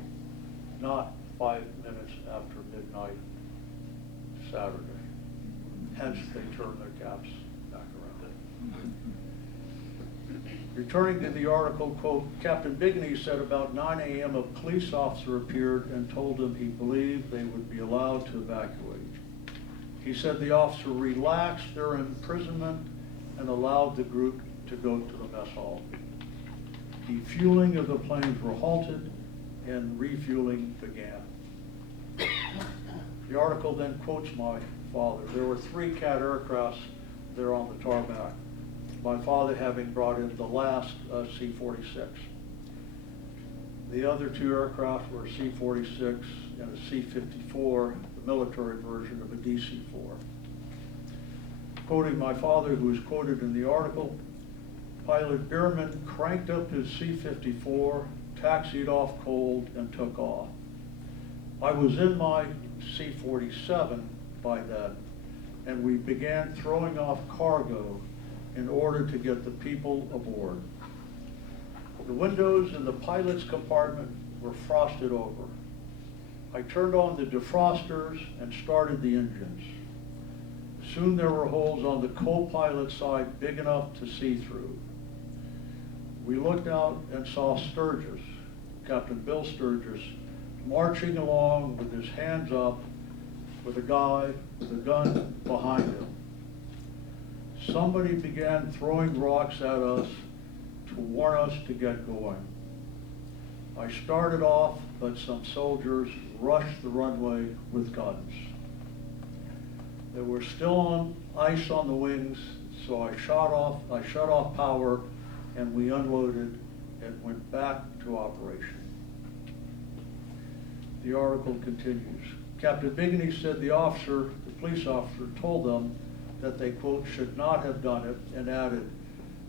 not 5 minutes after midnight Saturday. Hence, they turned their caps back around. Returning to the article, quote, "Captain Bigney said about 9 a.m. a police officer appeared and told him he believed they would be allowed to evacuate. He said the officer relaxed their imprisonment and allowed the group to go to the mess hall. Defueling of the planes were halted and refueling began." The article then quotes my father. There were 3 CAT aircrafts there on the tarmac, my father having brought in the last C-46. The other 2 aircraft were a C-46 and a C-54, the military version of a DC-4. Quoting my father, who is quoted in the article, "Pilot Bierman cranked up his C-54, taxied off cold, and took off. I was in my C-47 by then, and we began throwing off cargo in order to get the people aboard. The windows in the pilot's compartment were frosted over. I turned on the defrosters and started the engines. Soon there were holes on the co-pilot side big enough to see through. We looked out and saw Sturgis, Captain Bill Sturgis, marching along with his hands up with a guy with a gun behind him. Somebody began throwing rocks at us to warn us to get going. I started off, but some soldiers rushed the runway with guns. There was still ice on the wings, so I shut off power, and we unloaded and went back to operation." The article continues. Captain Bigney said the police officer told them that they, quote, "should not have done it," and added,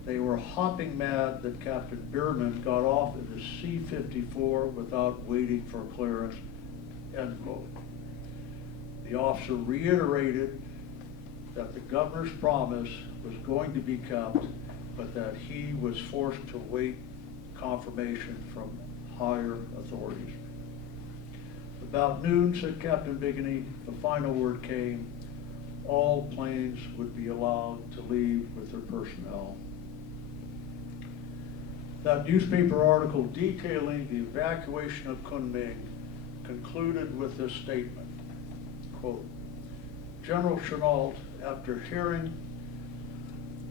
"they were hopping mad that Captain Bierman got off in his C-54 without waiting for clearance," end quote. The The officer reiterated that the governor's promise was going to be kept, but that he was forced to wait confirmation from higher authorities. About noon, said Captain Bigney, the final word came. All planes would be allowed to leave with their personnel. That newspaper article detailing the evacuation of Kunming concluded with this statement, quote, General Chennault, after hearing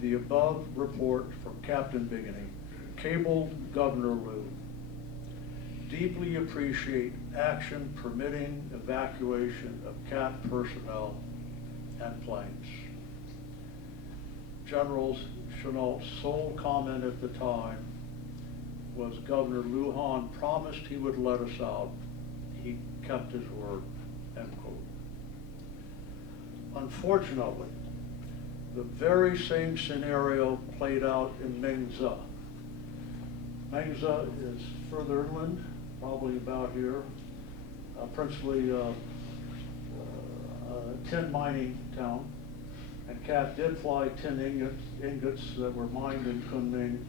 the above report from Captain Bigney, cabled Governor Liu, deeply appreciate action permitting evacuation of CAT personnel and planes. General Chennault's sole comment at the time was Governor Lujan promised he would let us out. He kept his word, end quote. Unfortunately, the very same scenario played out in Mengzi. Mengzi is further inland, probably about here, principally tin mining town. And CAT did fly tin ingots that were mined in Kunming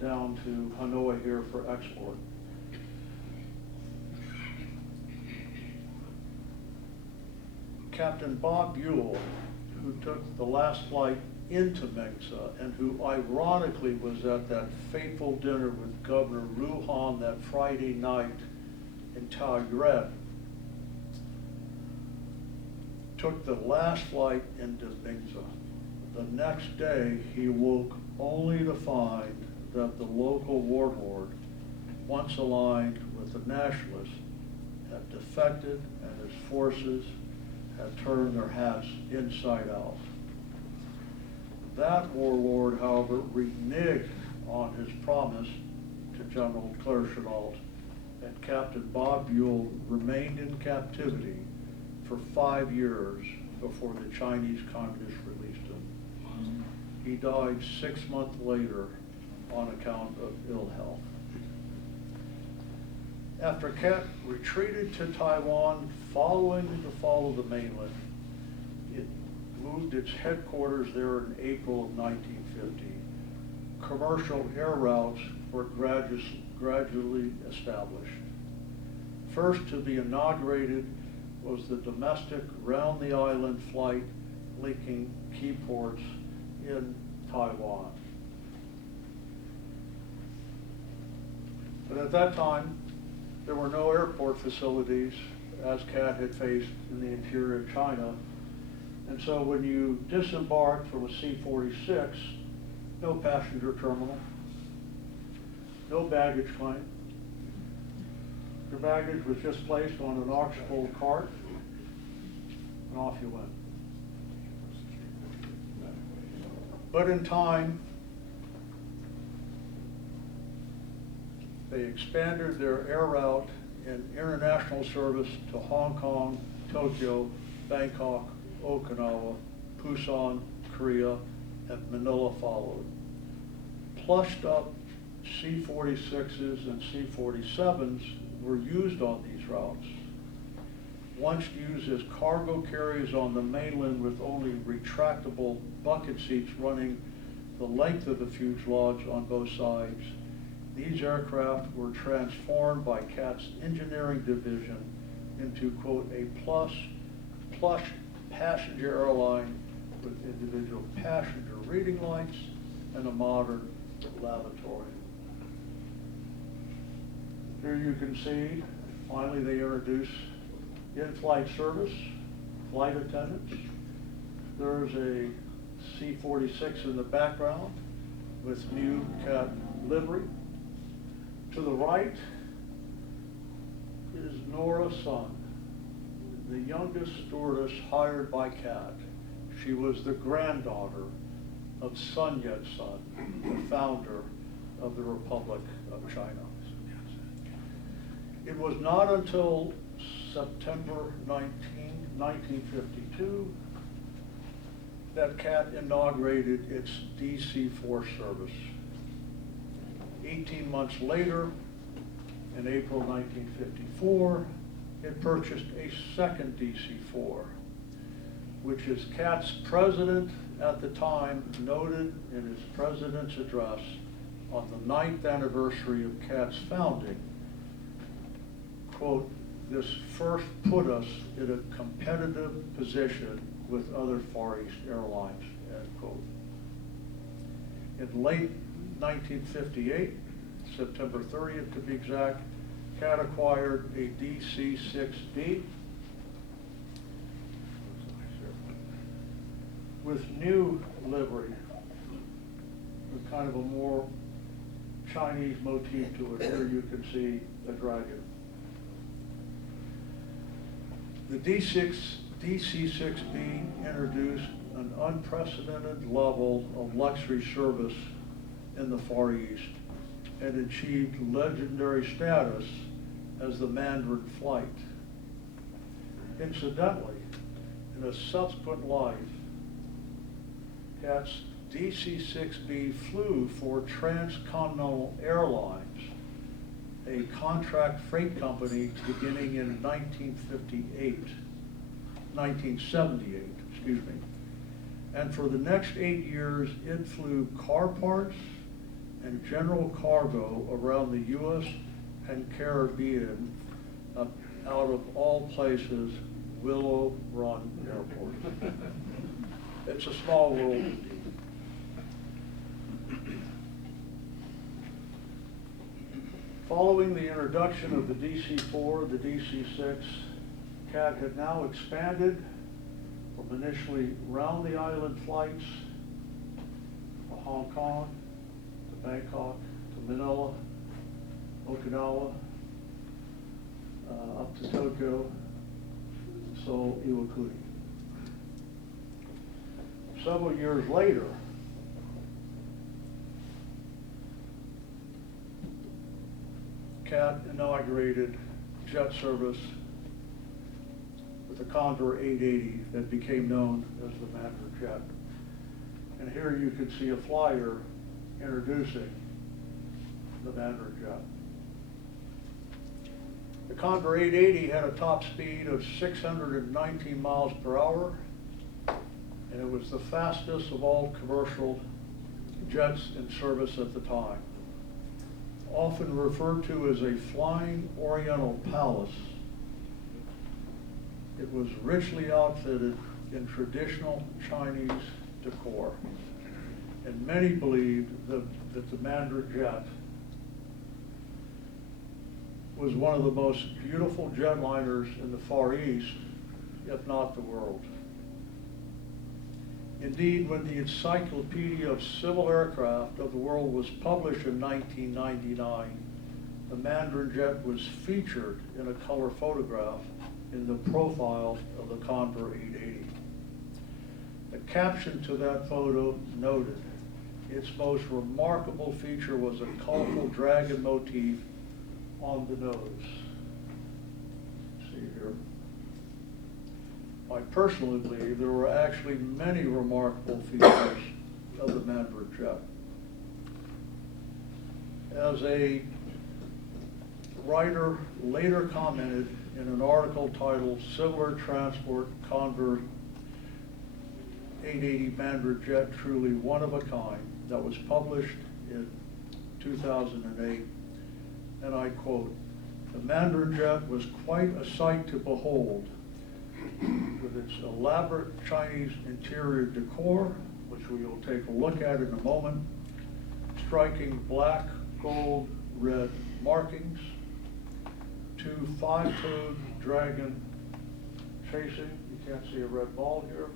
down to Hanoi here for export. Captain Bob Buell, who took the last flight into Mengzi and who ironically was at that fateful dinner with Governor Lujan that Friday night in Taoyuan, took the last flight into Mengzi. The next day, he woke only to find that the local warlord, once aligned with the nationalists, had defected and his forces had turned their hats inside out. That warlord, however, reneged on his promise to General Claire Chennault, and Captain Bob Buell remained in captivity for 5 years before the Chinese communists released him. He died 6 months later on account of ill health. After CAT retreated to Taiwan following the fall of the mainland, it moved its headquarters there in April of 1950. Commercial air routes were gradually established. First to be inaugurated was the domestic round-the-island flight linking key ports in Taiwan. But at that time, there were no airport facilities as CAT had faced in the interior of China. And so when you disembarked from a C-46, no passenger terminal, no baggage claim. Your baggage was just placed on an ox-pulled cart, and off you went. But in time, they expanded their air route in international service to Hong Kong, Tokyo, Bangkok, Okinawa, Busan, Korea, and Manila followed. Plushed up C-46s and C-47s were used on these routes. Once used as cargo carriers on the mainland with only retractable bucket seats running the length of the fuselage on both sides, these aircraft were transformed by CAT's engineering division into, quote, a plush passenger airline with individual passenger reading lights and a modern lavatory. Here you can see, finally they introduced in-flight service, flight attendants. There's a C-46 in the background with new CAT livery. To the right is Nora Sun, the youngest stewardess hired by CAT. She was the granddaughter of Sun Yat-sen, the founder of the Republic of China. It was not until September 1952 that CAT inaugurated its DC-4 service. 18 months later, in April 1954, it purchased a second DC-4, which is CAT's president at the time noted in his president's address on the 9th anniversary of CAT's founding, quote, "This first put us in a competitive position with other Far East airlines," end quote. In late 1958, September 30th to be exact, CAT acquired a DC-6B with new livery, with kind of a more Chinese motif to it. Here you can see a dragon. The DC-6B introduced an unprecedented level of luxury service in the Far East and achieved legendary status as the Mandarin flight. Incidentally, in a subsequent life, CAT's DC-6B flew for Transcontinental Airlines, a contract freight company beginning in 1978, excuse me. And for the next 8 years, it flew car parts and general cargo around the U.S. and Caribbean, out of all places, Willow Run Airport. It's a small world indeed. Following the introduction of the DC-4, the DC-6, CAT had now expanded from initially round the island flights to Hong Kong, to Bangkok, to Manila, Okinawa, up to Tokyo, Seoul, Iwakuni. Several years later, CAT inaugurated jet service with the Condor 880 that became known as the Mandarin jet. And here you can see a flyer introducing the Mandarin jet. The Condor 880 had a top speed of 619 miles per hour, and it was the fastest of all commercial jets in service at the time. Often referred to as a flying Oriental palace, it was richly outfitted in traditional Chinese decor. And many believed that the Mandarin jet was one of the most beautiful jetliners in the Far East, if not the world. Indeed, when the Encyclopedia of Civil Aircraft of the World was published in 1999, the Mandarin jet was featured in a color photograph in the profile of the Condor 880. The caption to that photo noted, its most remarkable feature was a colorful dragon motif on the nose. See here. I personally believe there were actually many remarkable features of the Mandarin jet. As a writer later commented in an article titled "Civil Air Transport Condor 880 Mandarin Jet Truly One of a Kind," that was published in 2008, and I quote, "The Mandarin jet was quite a sight to behold, with its elaborate Chinese interior decor, which we will take a look at in a moment, striking black, gold, red markings, 2 5-toed dragon chasing, you can't see a red ball here,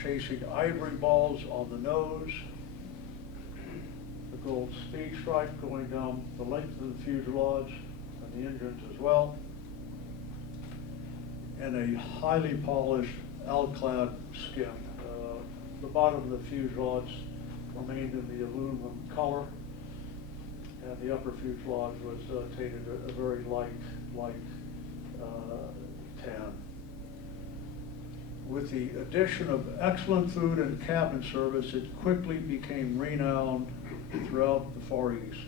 chasing ivory balls on the nose, the gold speed stripe going down the length of the fuselage and the engines as well, and a highly polished alclad skin. The bottom of the fuselage remained in the aluminum color, and the upper fuselage was tainted a very light tan. With the addition of excellent food and cabin service, it quickly became renowned throughout the Far East.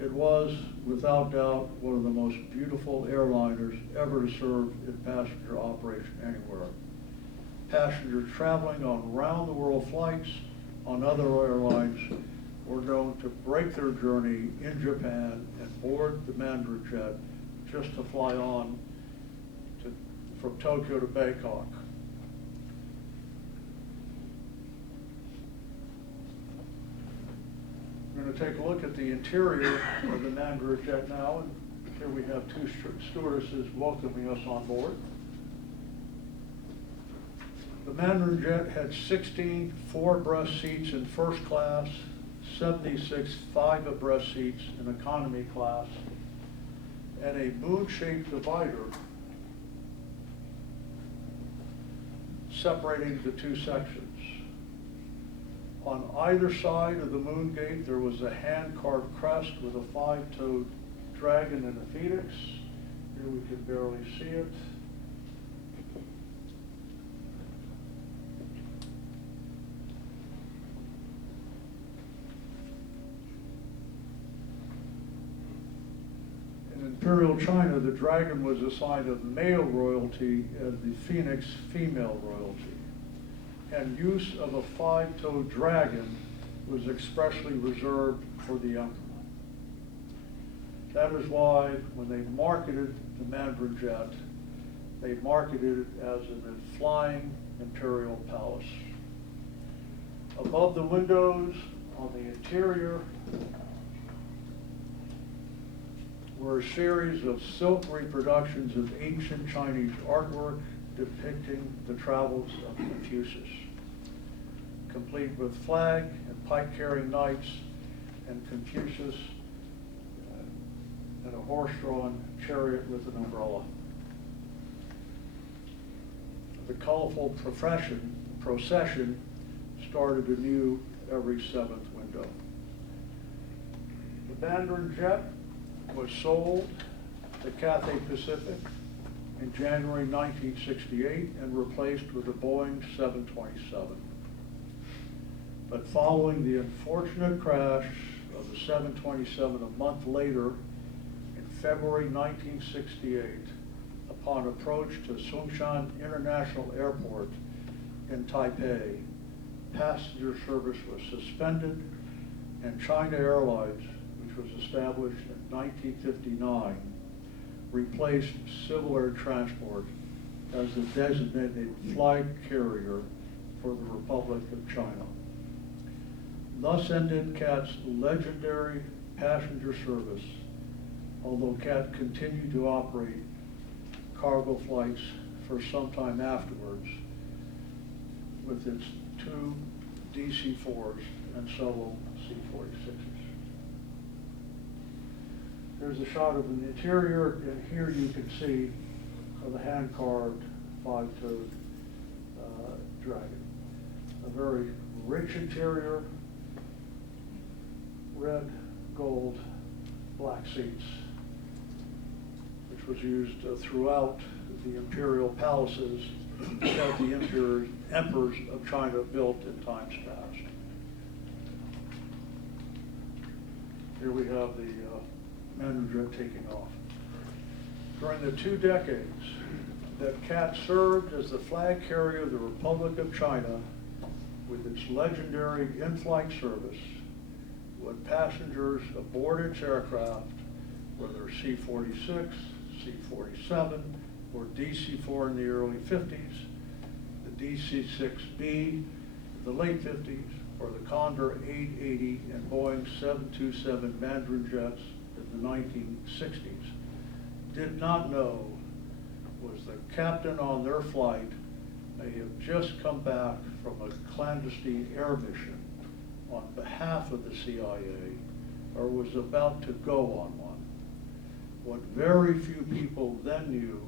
It was, without doubt, one of the most beautiful airliners ever to serve in passenger operation anywhere. Passengers traveling on round-the-world flights on other airlines were known to break their journey in Japan and board the Mandarin jet just to fly on from Tokyo to Bangkok. We're going to take a look at the interior of the Mandarin jet now, and here we have two stewardesses welcoming us on board. The Mandarin jet had 16 four-abreast seats in first class, 76 five-abreast seats in economy class, and a moon-shaped divider separating the two sections. On either side of the moon gate, there was a hand-carved crest with a five-toed dragon and a phoenix. Here we can barely see it. In Imperial China, the dragon was a sign of male royalty and the phoenix female royalty. And use of a five-toed dragon was expressly reserved for the emperor. That is why when they marketed the Mandarin jet, they marketed it as a flying imperial palace. Above the windows on the interior were a series of silk reproductions of ancient Chinese artwork depicting the travels of Confucius, complete with flag and pike-carrying knights and Confucius and a horse-drawn chariot with an umbrella. The colorful procession started anew every seventh window. The Mandarin jet was sold to Cathay Pacific in January 1968 and replaced with a Boeing 727. But following the unfortunate crash of the 727 a month later, in February 1968, upon approach to Songshan International Airport in Taipei, passenger service was suspended, and China Airlines, which was established in 1959, replaced Civil Air Transport as the designated flag carrier for the Republic of China. Thus ended CAT's legendary passenger service, although CAT continued to operate cargo flights for some time afterwards with its two DC-4s and several C-46s. There's a shot of an interior, and here you can see the hand-carved five-toed dragon. A very rich interior, red, gold, black seats, which was used throughout the imperial palaces that the emperors of China built in times past. Here we have the Mandarin jet taking off. During the 2 decades that CAT served as the flag carrier of the Republic of China with its legendary in-flight service, when passengers aboard its aircraft, whether C-46, C-47, or DC-4 in the early 50s, the DC-6B in the late 50s, or the Condor 880 and Boeing 727 Mandarin jets in the 1960s, did not know was the captain on their flight may have just come back from a clandestine air mission on behalf of the CIA, or was about to go on one. What very few people then knew,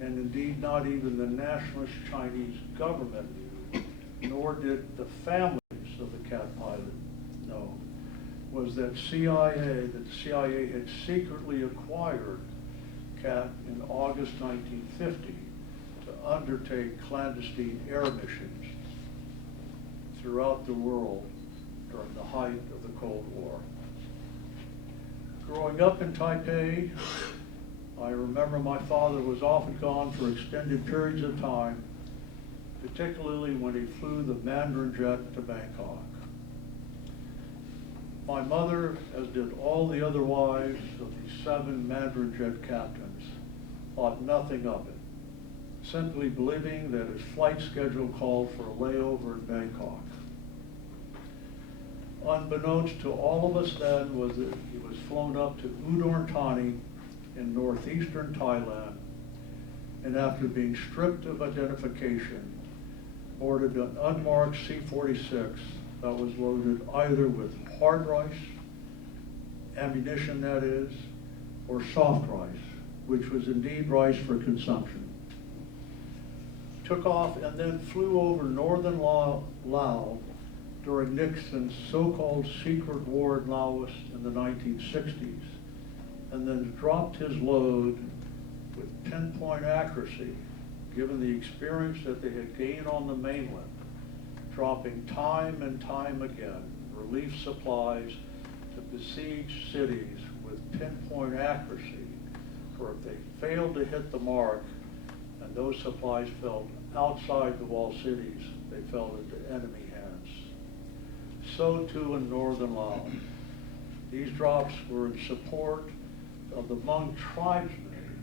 and indeed not even the nationalist Chinese government knew, nor did the families of the CAT pilot know, was that the CIA had secretly acquired CAT in August 1950 to undertake clandestine air missions throughout the world during the height of the Cold War. Growing up in Taipei, I remember my father was often gone for extended periods of time, particularly when he flew the Mandarin jet to Bangkok. My mother, as did all the other wives of the 7 Mandarin jet captains, thought nothing of it, simply believing that his flight schedule called for a layover in Bangkok. Unbeknownst to all of us then was that he was flown up to Udon Thani in northeastern Thailand, and after being stripped of identification, boarded an unmarked C-46 that was loaded either with hard rice, ammunition that is, or soft rice, which was indeed rice for consumption. Took off and then flew over northern Laos during Nixon's so-called secret war in Laos in the 1960s, and then dropped his load with pinpoint accuracy, given the experience that they had gained on the mainland, dropping time and time again relief supplies to besieged cities with pinpoint accuracy, for if they failed to hit the mark and those supplies fell outside the walled cities, they fell into enemy hands. So too in northern Laos. These drops were in support of the Hmong tribesmen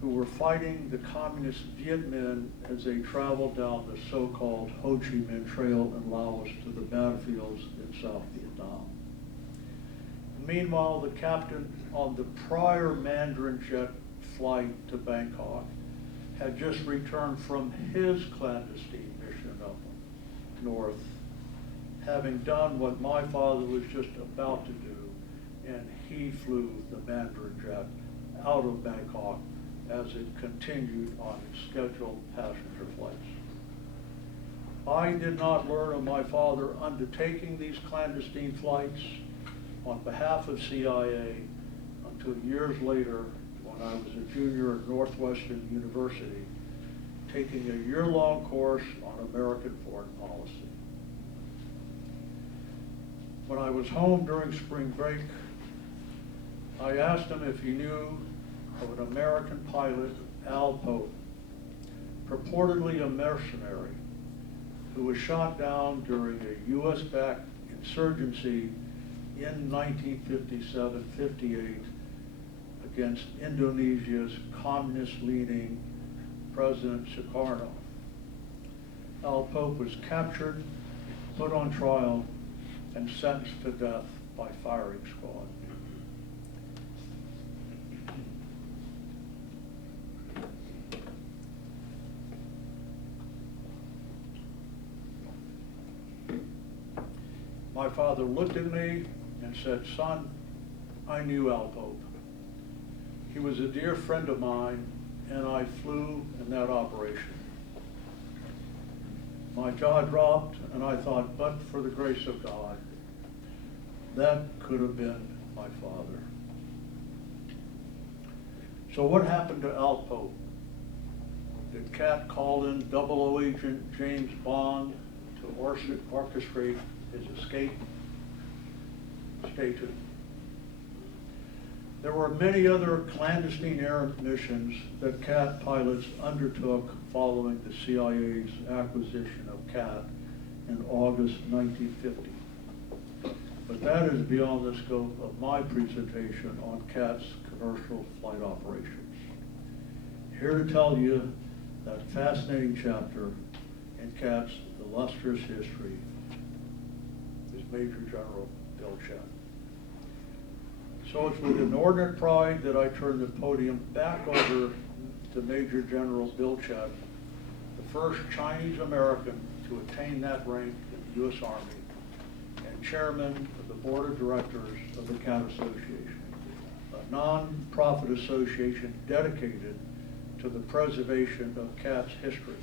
who were fighting the communist Viet Minh as they traveled down the so-called Ho Chi Minh Trail in Laos to the battlefields in South Vietnam. Meanwhile, the captain on the prior Mandarin jet flight to Bangkok had just returned from his clandestine mission up north, having done what my father was just about to do, and he flew the Mandarin jet out of Bangkok as it continued on its scheduled passenger flights. I did not learn of my father undertaking these clandestine flights on behalf of CIA until years later when I was a junior at Northwestern University, taking a year-long course on American foreign policy. When I was home during spring break, I asked him if he knew of an American pilot, Al Pope, purportedly a mercenary, who was shot down during a US-backed insurgency in 1957-58 against Indonesia's communist-leaning President Sukarno. Al Pope was captured, put on trial, and sentenced to death by firing squad. My father looked at me and said, "Son, I knew Al Pope. He was a dear friend of mine, and I flew in that operation." My jaw dropped, and I thought, but for the grace of God, that could have been my father. So what happened to Al Pope? Did Cat call in 00 agent James Bond to orchestrate his escape? Stay tuned. There were many other clandestine air missions that CAT pilots undertook following the CIA's acquisition of CAT in August 1950. But that is beyond the scope of my presentation on CAT's commercial flight operations. Here to tell you that fascinating chapter in CAT's illustrious history is Major General Bill Chen. So it's with inordinate pride that I turn the podium back over to Major General Bill Chen, the first Chinese American to attain that rank in the U.S. Army and chairman of the board of directors of the CAT Association, a non-profit association dedicated to the preservation of CAT's history.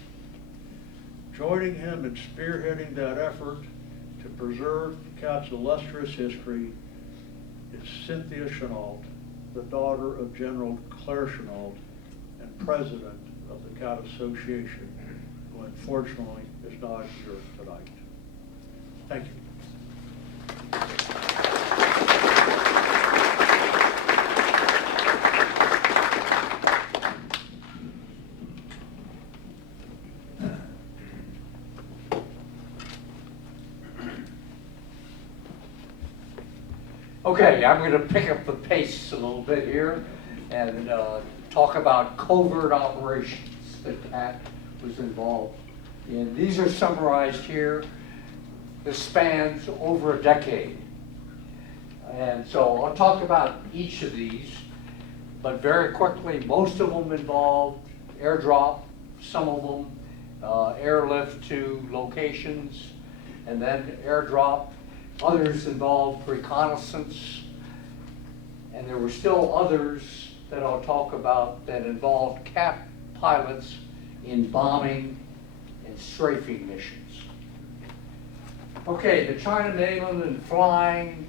Joining him in spearheading that effort to preserve CAT's illustrious history is Cynthia Chennault, the daughter of General Claire Chennault and president of the CAT Association, who unfortunately is not here tonight. Thank you. Okay, I'm going to pick up the pace a little bit here and talk about covert operations that Pat was involved in. These are summarized here. This spans over a decade. And so I'll talk about each of these, but very quickly, most of them involved airdrop, some of them airlift to locations, and then airdrop. Others involved reconnaissance, and there were still others that I'll talk about that involved cap pilots in bombing and strafing missions. Okay, the China mainland and flying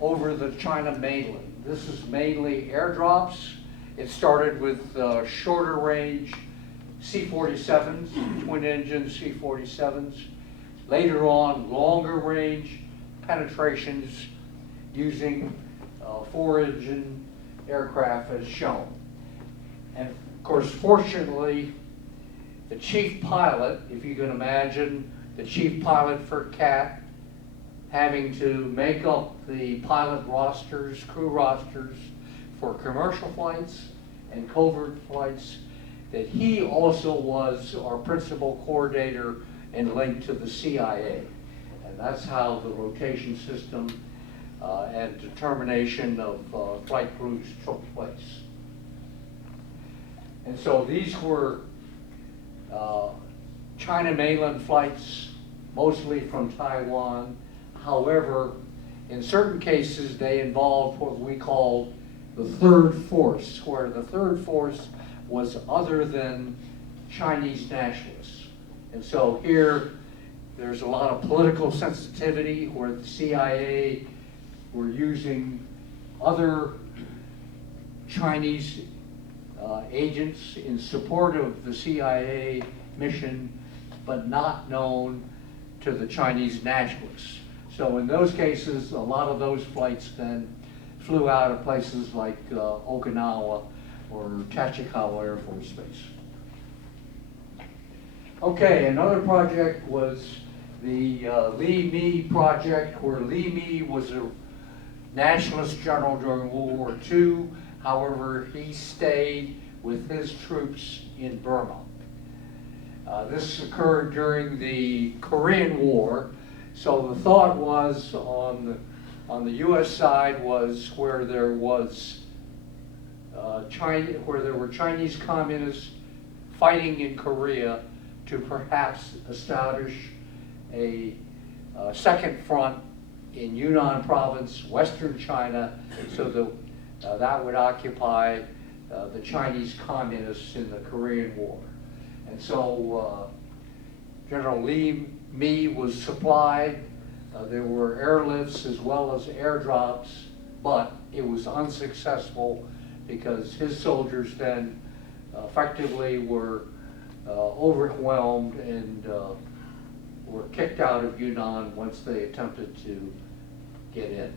over the China mainland. This is mainly airdrops. It started with shorter range C-47s, twin engine C-47s. Later on, longer range penetrations using 4-engine aircraft as shown. And of course, fortunately, the chief pilot, if you can imagine the chief pilot for CAT having to make up the pilot rosters, crew rosters for commercial flights and covert flights, that he also was our principal coordinator and linked to the CIA. And that's how the rotation system and determination of flight crews took place. And so these were China mainland flights, mostly from Taiwan. However, in certain cases, they involved what we called the third force, where the third force was other than Chinese nationalists. And so here, there's a lot of political sensitivity where the CIA were using other Chinese agents in support of the CIA mission, but not known to the Chinese nationalists. So in those cases, a lot of those flights then flew out of places like Okinawa or Tachikawa Air Force Base. Okay, another project was the Li Mi project, where Li Mi was a nationalist general during World War II. However, he stayed with his troops in Burma. This occurred during the Korean War. So the thought was on the U.S. side was where there was where there were Chinese communists fighting in Korea to perhaps establish a second front in Yunnan province, western China, so that would occupy the Chinese communists in the Korean War. And so General Li Mi was supplied. There were airlifts as well as airdrops, but it was unsuccessful because his soldiers then effectively were overwhelmed and were kicked out of Yunnan once they attempted to get in.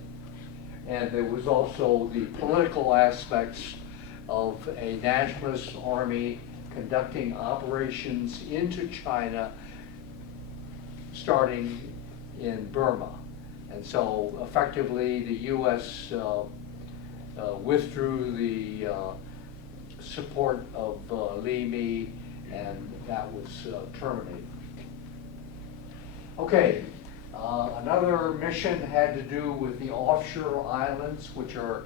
And there was also the political aspects of a nationalist army conducting operations into China, starting in Burma. And so effectively the U.S. Withdrew the support of Li Mi, and that was terminated. Okay, another mission had to do with the offshore islands, which are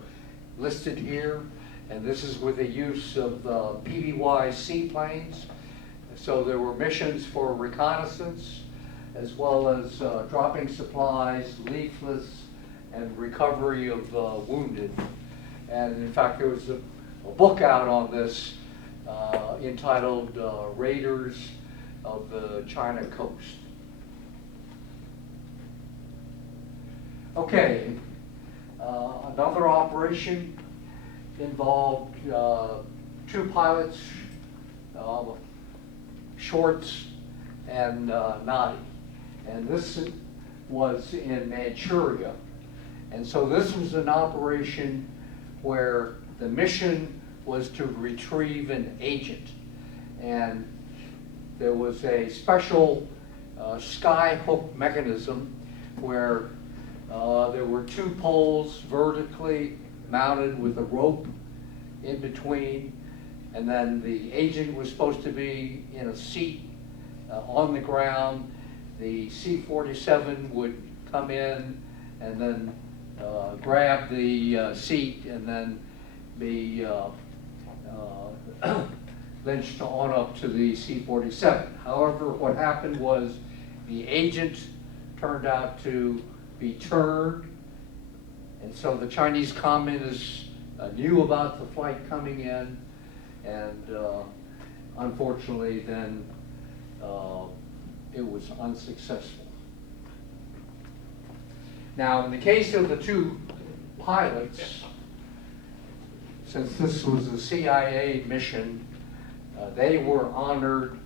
listed here. And this is with the use of PBY seaplanes. So there were missions for reconnaissance, as well as dropping supplies, leaflets, and recovery of wounded. And in fact, there was a book out on this entitled Raiders of the China Coast. Okay, another operation involved two pilots, Schwartz and Nadi. And this was in Manchuria. And so this was an operation where the mission was to retrieve an agent. And there was a special sky hook mechanism where There were 2 poles vertically mounted with a rope in between, and then the agent was supposed to be in a seat on the ground. The C-47 would come in and then grab the seat and then be lynched on up to the C-47. However, what happened was the agent turned out to be turned, and so the Chinese communists knew about the flight coming in, and unfortunately then it was unsuccessful. Now, in the case of the 2 pilots, since this was a CIA mission, they were honored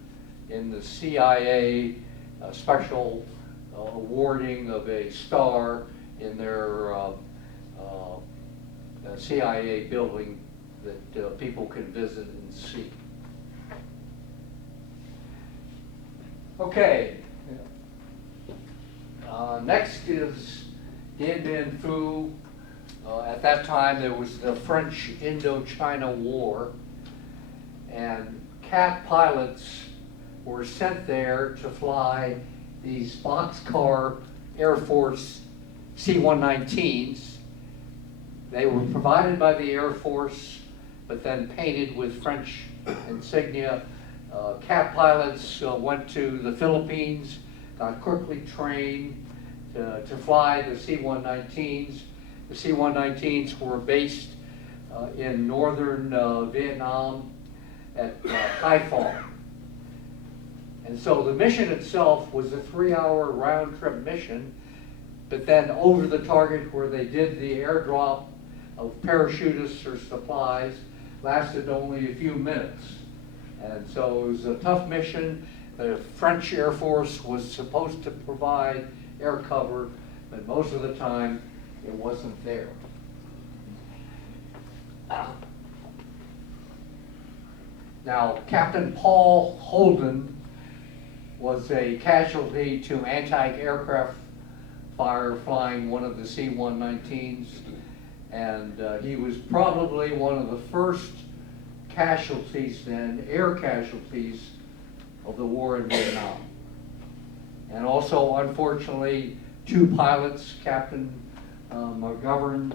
in the CIA special awarding of a star in their CIA building that people can visit and see. Okay. Next is Dien Bien Phu. At that time, there was the French Indochina War, and CAT pilots were sent there to fly these boxcar Air Force C-119s. They were provided by the Air Force, but then painted with French insignia. CAT pilots went to the Philippines, got quickly trained to fly the C-119s. The C-119s were based in northern Vietnam at Haiphong. And so the mission itself was a 3-hour round-trip mission, but then over the target where they did the airdrop of parachutists or supplies lasted only a few minutes. And so it was a tough mission. The French Air Force was supposed to provide air cover, but most of the time it wasn't there. Now, Captain Paul Holden was a casualty to anti-aircraft fire flying one of the C-119s, and he was probably one of the first casualties then, air casualties, of the war in Vietnam. And also, unfortunately, 2 pilots, Captain McGovern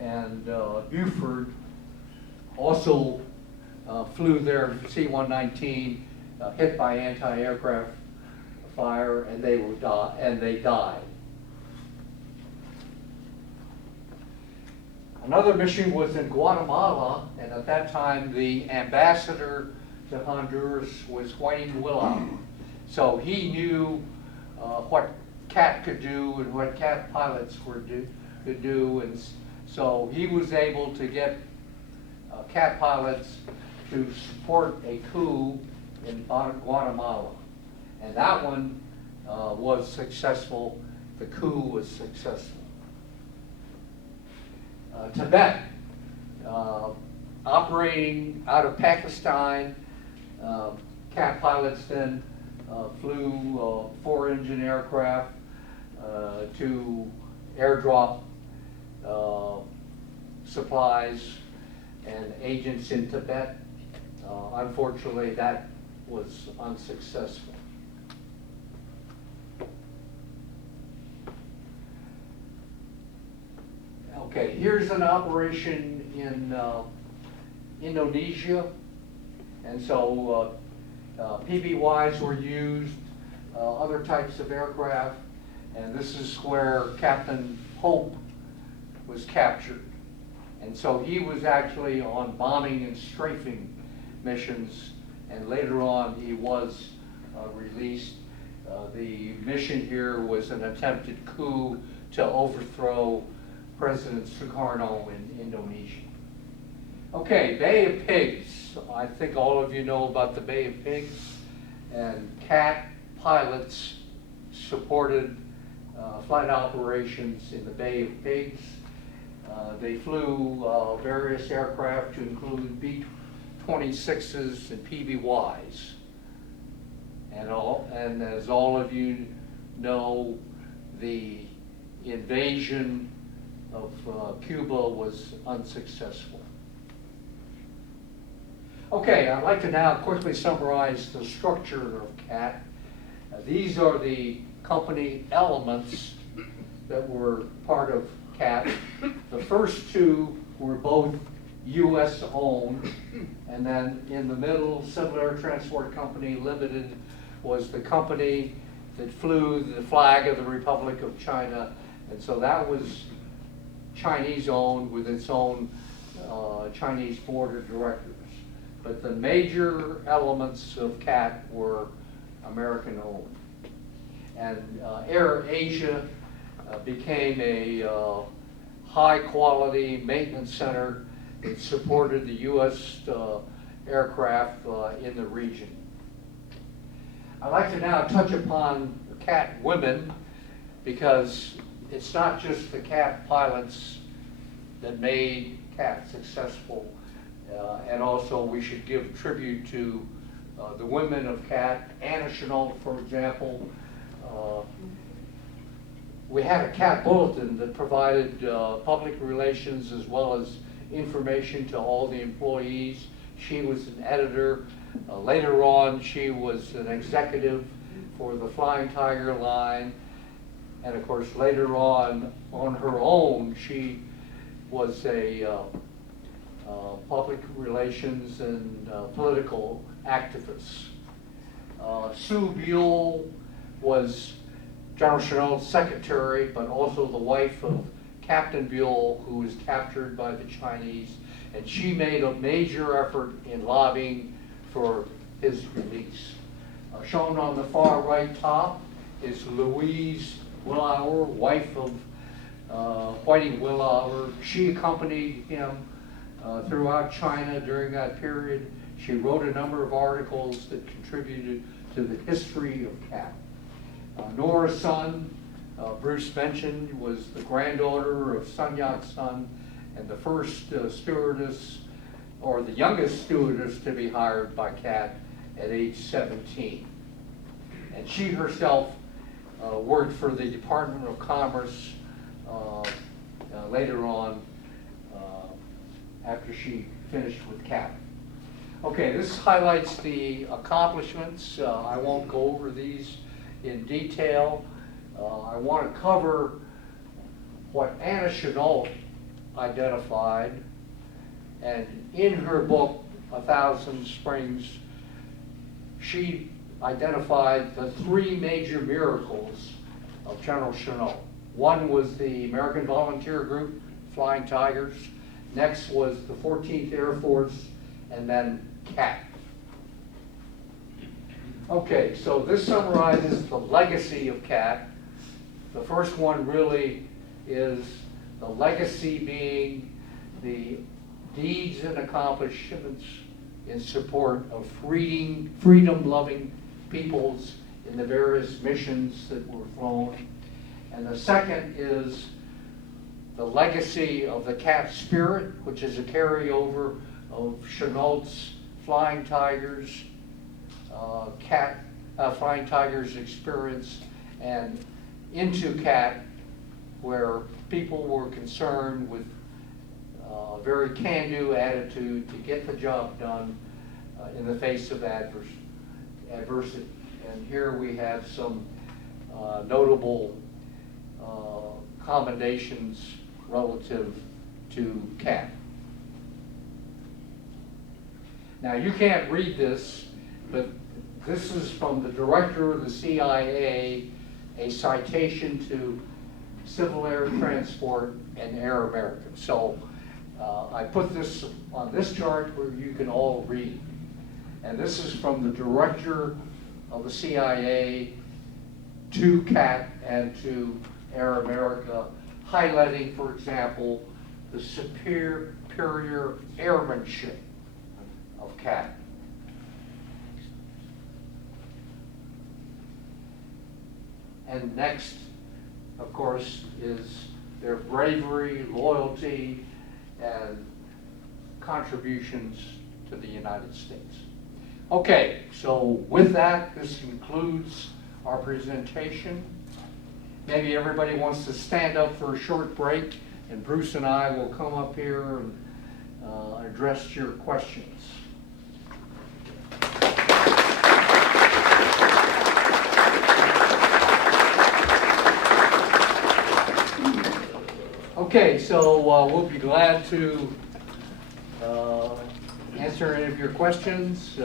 and Buford, also flew their C-119, hit by anti-aircraft fire, and they died. Another mission was in Guatemala, and at that time the ambassador to Honduras was Whiting Willauer. So he knew what CAT could do and what CAT pilots could do, and so he was able to get CAT pilots to support a coup in Guatemala. And that one was successful. The coup was successful. Tibet, operating out of Pakistan, CAT pilots then flew 4-engine aircraft to airdrop supplies and agents in Tibet. Unfortunately, that was unsuccessful. Okay, here's an operation in Indonesia, and so PBYs were used, other types of aircraft, and this is where Captain Hope was captured. And so he was actually on bombing and strafing missions, and later on he was released. The mission here was an attempted coup to overthrow President Sukarno in Indonesia. Okay, Bay of Pigs. I think all of you know about the Bay of Pigs, and CAT pilots supported flight operations in the Bay of Pigs. They flew various aircraft to include B-26s and PBYs. And as all of you know, the invasion of Cuba was unsuccessful. Okay, I'd like to now quickly summarize the structure of CAT. These are the company elements that were part of CAT. The first two were both U.S. owned, and then in the middle, Civil Air Transport Company Limited was the company that flew the flag of the Republic of China, and so that was Chinese owned with its own Chinese board of directors. But the major elements of CAT were American owned. And Air Asia became a high quality maintenance center that supported the U.S. aircraft in the region. I'd like to now touch upon CAT women, because it's not just the CAT pilots that made CAT successful, and also we should give tribute to the women of CAT. Anna Chennault, for example. We had a CAT bulletin that provided public relations as well as information to all the employees. She was an editor. Later on, she was an executive for the Flying Tiger line. And of course, later on her own, she was a public relations and political activist. Sue Buell was General Chennault's secretary, but also the wife of Captain Buell, who was captured by the Chinese, and she made a major effort in lobbying for his release. Shown on the far right top is Louise Willauer, wife of Whiting Willauer. She accompanied him throughout China during that period. She wrote a number of articles that contributed to the history of CAT. Nora's son, Bruce mentioned, was the granddaughter of Sun Yat-sen and the first stewardess, or the youngest stewardess to be hired by CAT at age 17. And she herself worked for the Department of Commerce later on after she finished with CAT. Okay, this highlights the accomplishments. I won't go over these in detail. I want to cover what Anna Chennault identified, and in her book, A Thousand Springs, she identified the three major miracles of General Chennault. One was the American Volunteer Group, Flying Tigers. Next was the 14th Air Force, and then CAT. Okay, so this summarizes the legacy of CAT. The first one really is the legacy being the deeds and accomplishments in support of freedom-loving peoples in the various missions that were flown. And the second is the legacy of the CAT spirit, which is a carryover of Chennault's Flying Tigers, Flying Tigers experience, and into CAT, where people were concerned with a very can-do attitude to get the job done in the face of adversity. And here we have some notable commendations relative to CAT. Now, you can't read this, but this is from the director of the CIA, a citation to Civil Air Transport and Air America. So I put this on this chart where you can all read. And this is from the director of the CIA to CAT and to Air America, highlighting, for example, the superior airmanship of CAT. And next, of course, is their bravery, loyalty, and contributions to the United States. Okay, so with that, this concludes our presentation. maybe everybody wants to stand up for a short break, and Bruce and I will come up here and address your questions. Okay, so we'll be glad to answer any of your questions.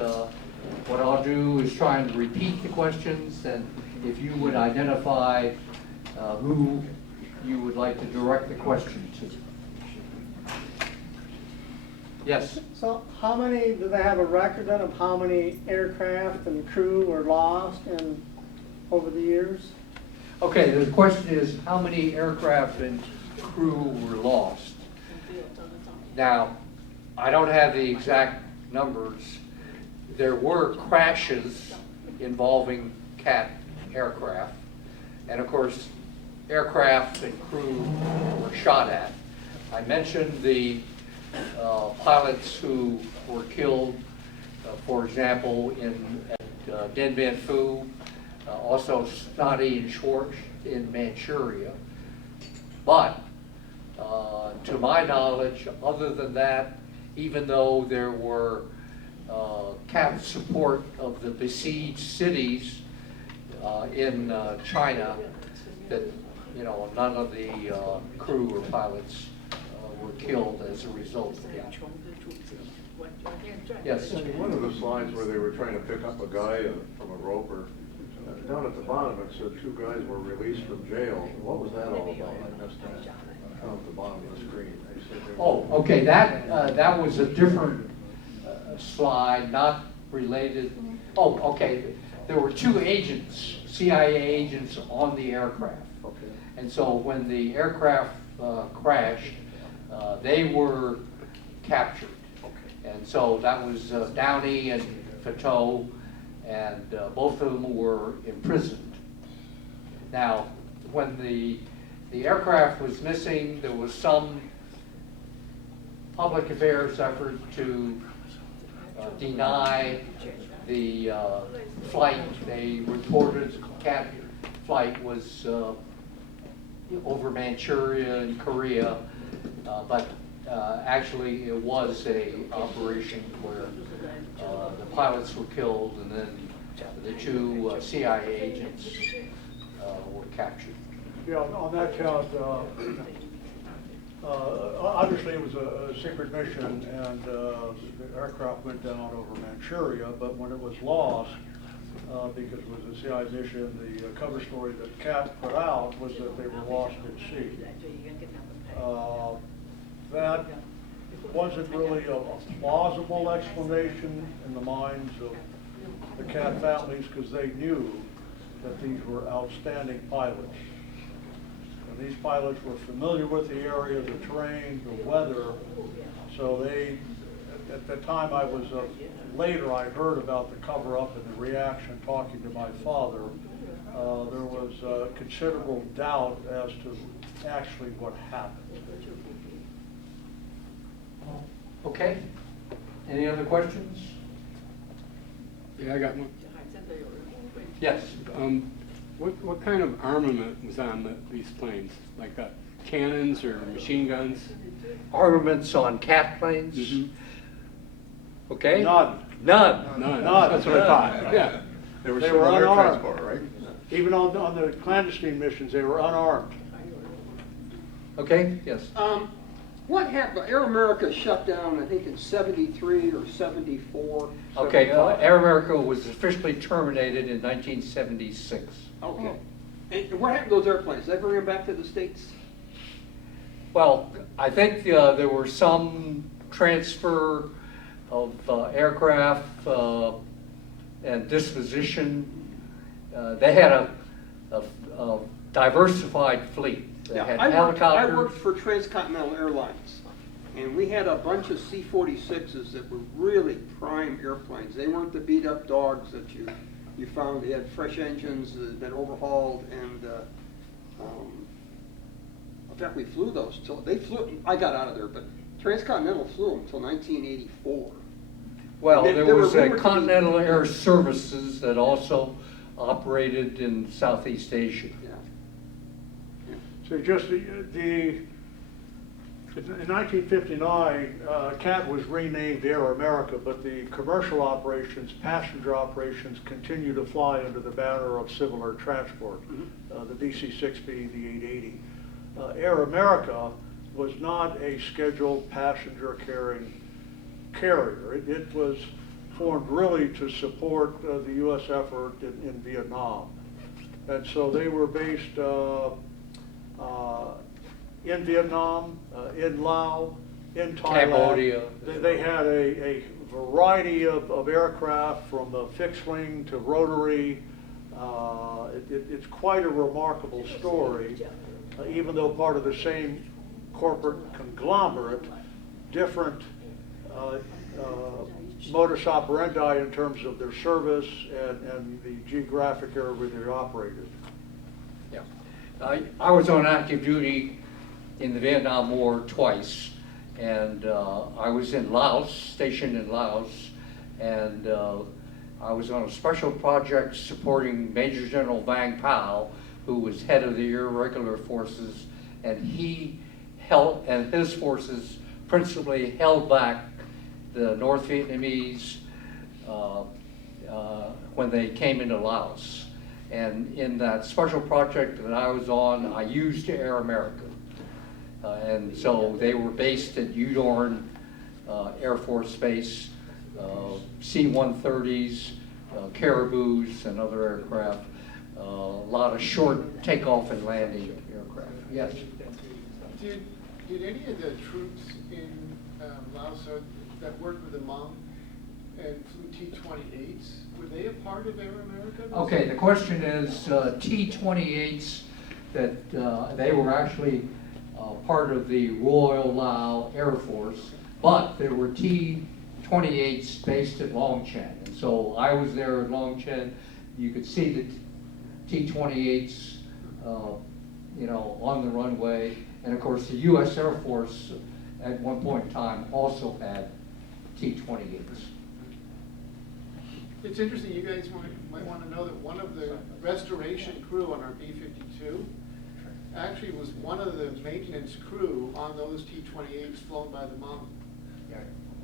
What I'll do is try and repeat the questions, and if you would identify who you would like to direct the question to. Yes? So how many, do they have a record then of how many aircraft and crew were lost over the years? Okay, the question is, how many aircraft and crew were lost? Now, I don't have the exact numbers. There were crashes involving CAT aircraft, and of course, aircraft and crew were shot at. I mentioned the pilots who were killed, for example, at Dien Bien Phu, also Snotty and Schwartz in Manchuria. But to my knowledge, other than that, even though there were CAT support of the besieged cities in China, that none of the crew or pilots were killed as a result of that. Yes. One of the slides where they were trying to pick up a guy from a roper, down at the bottom it said 2 guys were released from jail. What was that all about? I missed that. Down at the bottom of the screen. They said they were- Oh, okay, that was a different slide, not related. Oh, okay, there were 2 agents, CIA agents on the aircraft. Okay. And so when the aircraft crashed, they were captured. And so that was Downey and Fateau, and both of them were imprisoned. Now, when the aircraft was missing, there was some public affairs effort to deny the flight. They reported CAT flight was over Manchuria and Korea, but actually it was a operation where the pilots were killed, and then the 2 CIA agents were captured. Yeah, on that count, obviously it was a secret mission, and the aircraft went down over Manchuria, but when it was lost, because it was a CIA mission, the cover story that CAT put out was that they were lost at sea. That wasn't really a plausible explanation in the minds of the CAT families, because they knew that these were outstanding pilots. And these pilots were familiar with the area, the terrain, the weather, so they, at the time I was, later I heard about the cover-up and the reaction talking to my father. There was considerable doubt as to actually what happened. Okay, any other questions? Yeah, I got one. Yes. What kind of armament was on these planes? Like cannons or machine guns? Armaments on CAT planes? Mhm. None. Okay? None. None. None. That's what I thought. Yeah. They were They civil were air unarmed. transport, right? Even on the clandestine missions, they were unarmed. Okay, yes. What happened? Air America shut down, I think, in '73 or '74. Okay, Air America was officially terminated in 1976. Okay. And what happened to those airplanes? Did they bring them back to the States? Well, I think there were some transfer of aircraft and disposition. They had a diversified fleet. They had I helicopters. worked for Transcontinental Airlines, and we had a bunch of C-46s that were really prime airplanes. They weren't the beat-up dogs that you found. They had fresh engines that had been overhauled, and in fact, we flew those till they flew. I got out of there, but Transcontinental flew them until 1984. Well, They- there they were was rumored to be- Continental Air Services that also operated in Southeast Asia. Yeah. So just in 1959, CAT was renamed Air America, but the commercial operations, passenger operations, continue to fly under the banner of Civil Air Transport, the DC-6 being the 880. Air America was not a scheduled passenger carrying carrier. It was formed really to support the U.S. effort in Vietnam. And so they were based in Vietnam, in Laos, in Thailand. Cambodia. They had a variety of aircraft, from the fixed wing to rotary. It's quite a remarkable story, even though part of the same corporate conglomerate, different modus operandi in terms of their service and the geographic area where they operated. Yeah. I was on active duty in the Vietnam War twice, and I was in Laos, stationed in Laos, and I was on a special project supporting Major General Vang Pao, who was head of the irregular forces, and his forces principally held back the North Vietnamese when they came into Laos. And in that special project that I was on, I used Air America. And so they were based at Udorn Air Force Base, C-130s, Caribous, and other aircraft. A lot of short takeoff and landing aircraft. Yes? Did any of the troops in Laos that worked with the Hmong and flew T-28s, were they a part of Air America? Okay, the question is T-28s, that they were actually part of the Royal Lao Air Force, but there were T-28s based at Long Chen. And so I was there at Long Chen. You could see the T-28s on the runway. And of course, the U.S. Air Force at one point in time also had T-28s. It's interesting, you guys might want to know that one of the restoration crew on our B-52 actually was one of the maintenance crew on those T-28s flown by the Hmong.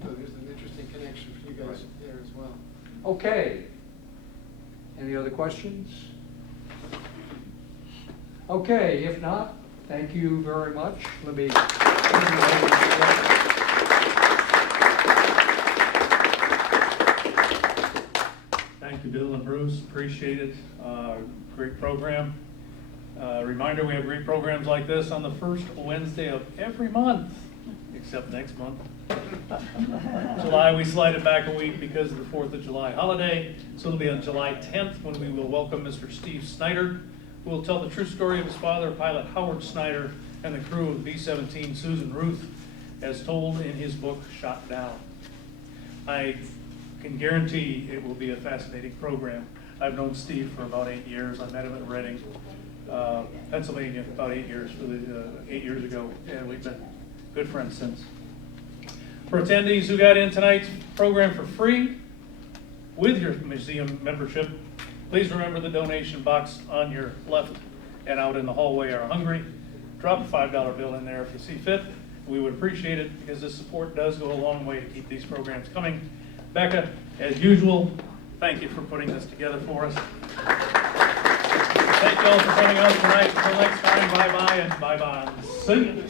So there's an interesting connection for you guys there as well. Okay. Any other questions? Okay, if not, thank you very much. Let me. Thank you, Bill and Bruce, appreciate it. Great program. Reminder, we have great programs like this on the first Wednesday of every month, except next month. July, we slide it back a week because of the 4th of July holiday. So it'll be on July 10th when we will welcome Mr. Steve Snyder, who will tell the true story of his father, Pilot Howard Snyder, and the crew of B-17 Susan Ruth, as told in his book, Shot Down. I can guarantee it will be a fascinating program. I've known Steve for about 8 years. I met him at Reading, Pennsylvania, about 8 years ago, and we've been good friends since. For attendees who got in tonight's program for free with your museum membership, please remember the donation box on your left and out in the hallway are hungry. Drop a $5 bill in there if you see fit. We would appreciate it because this support does go a long way to keep these programs coming. Becca, as usual, thank you for putting this together for us. Thank you all for coming out tonight. Until next time, bye-bye and bye-bye. See you.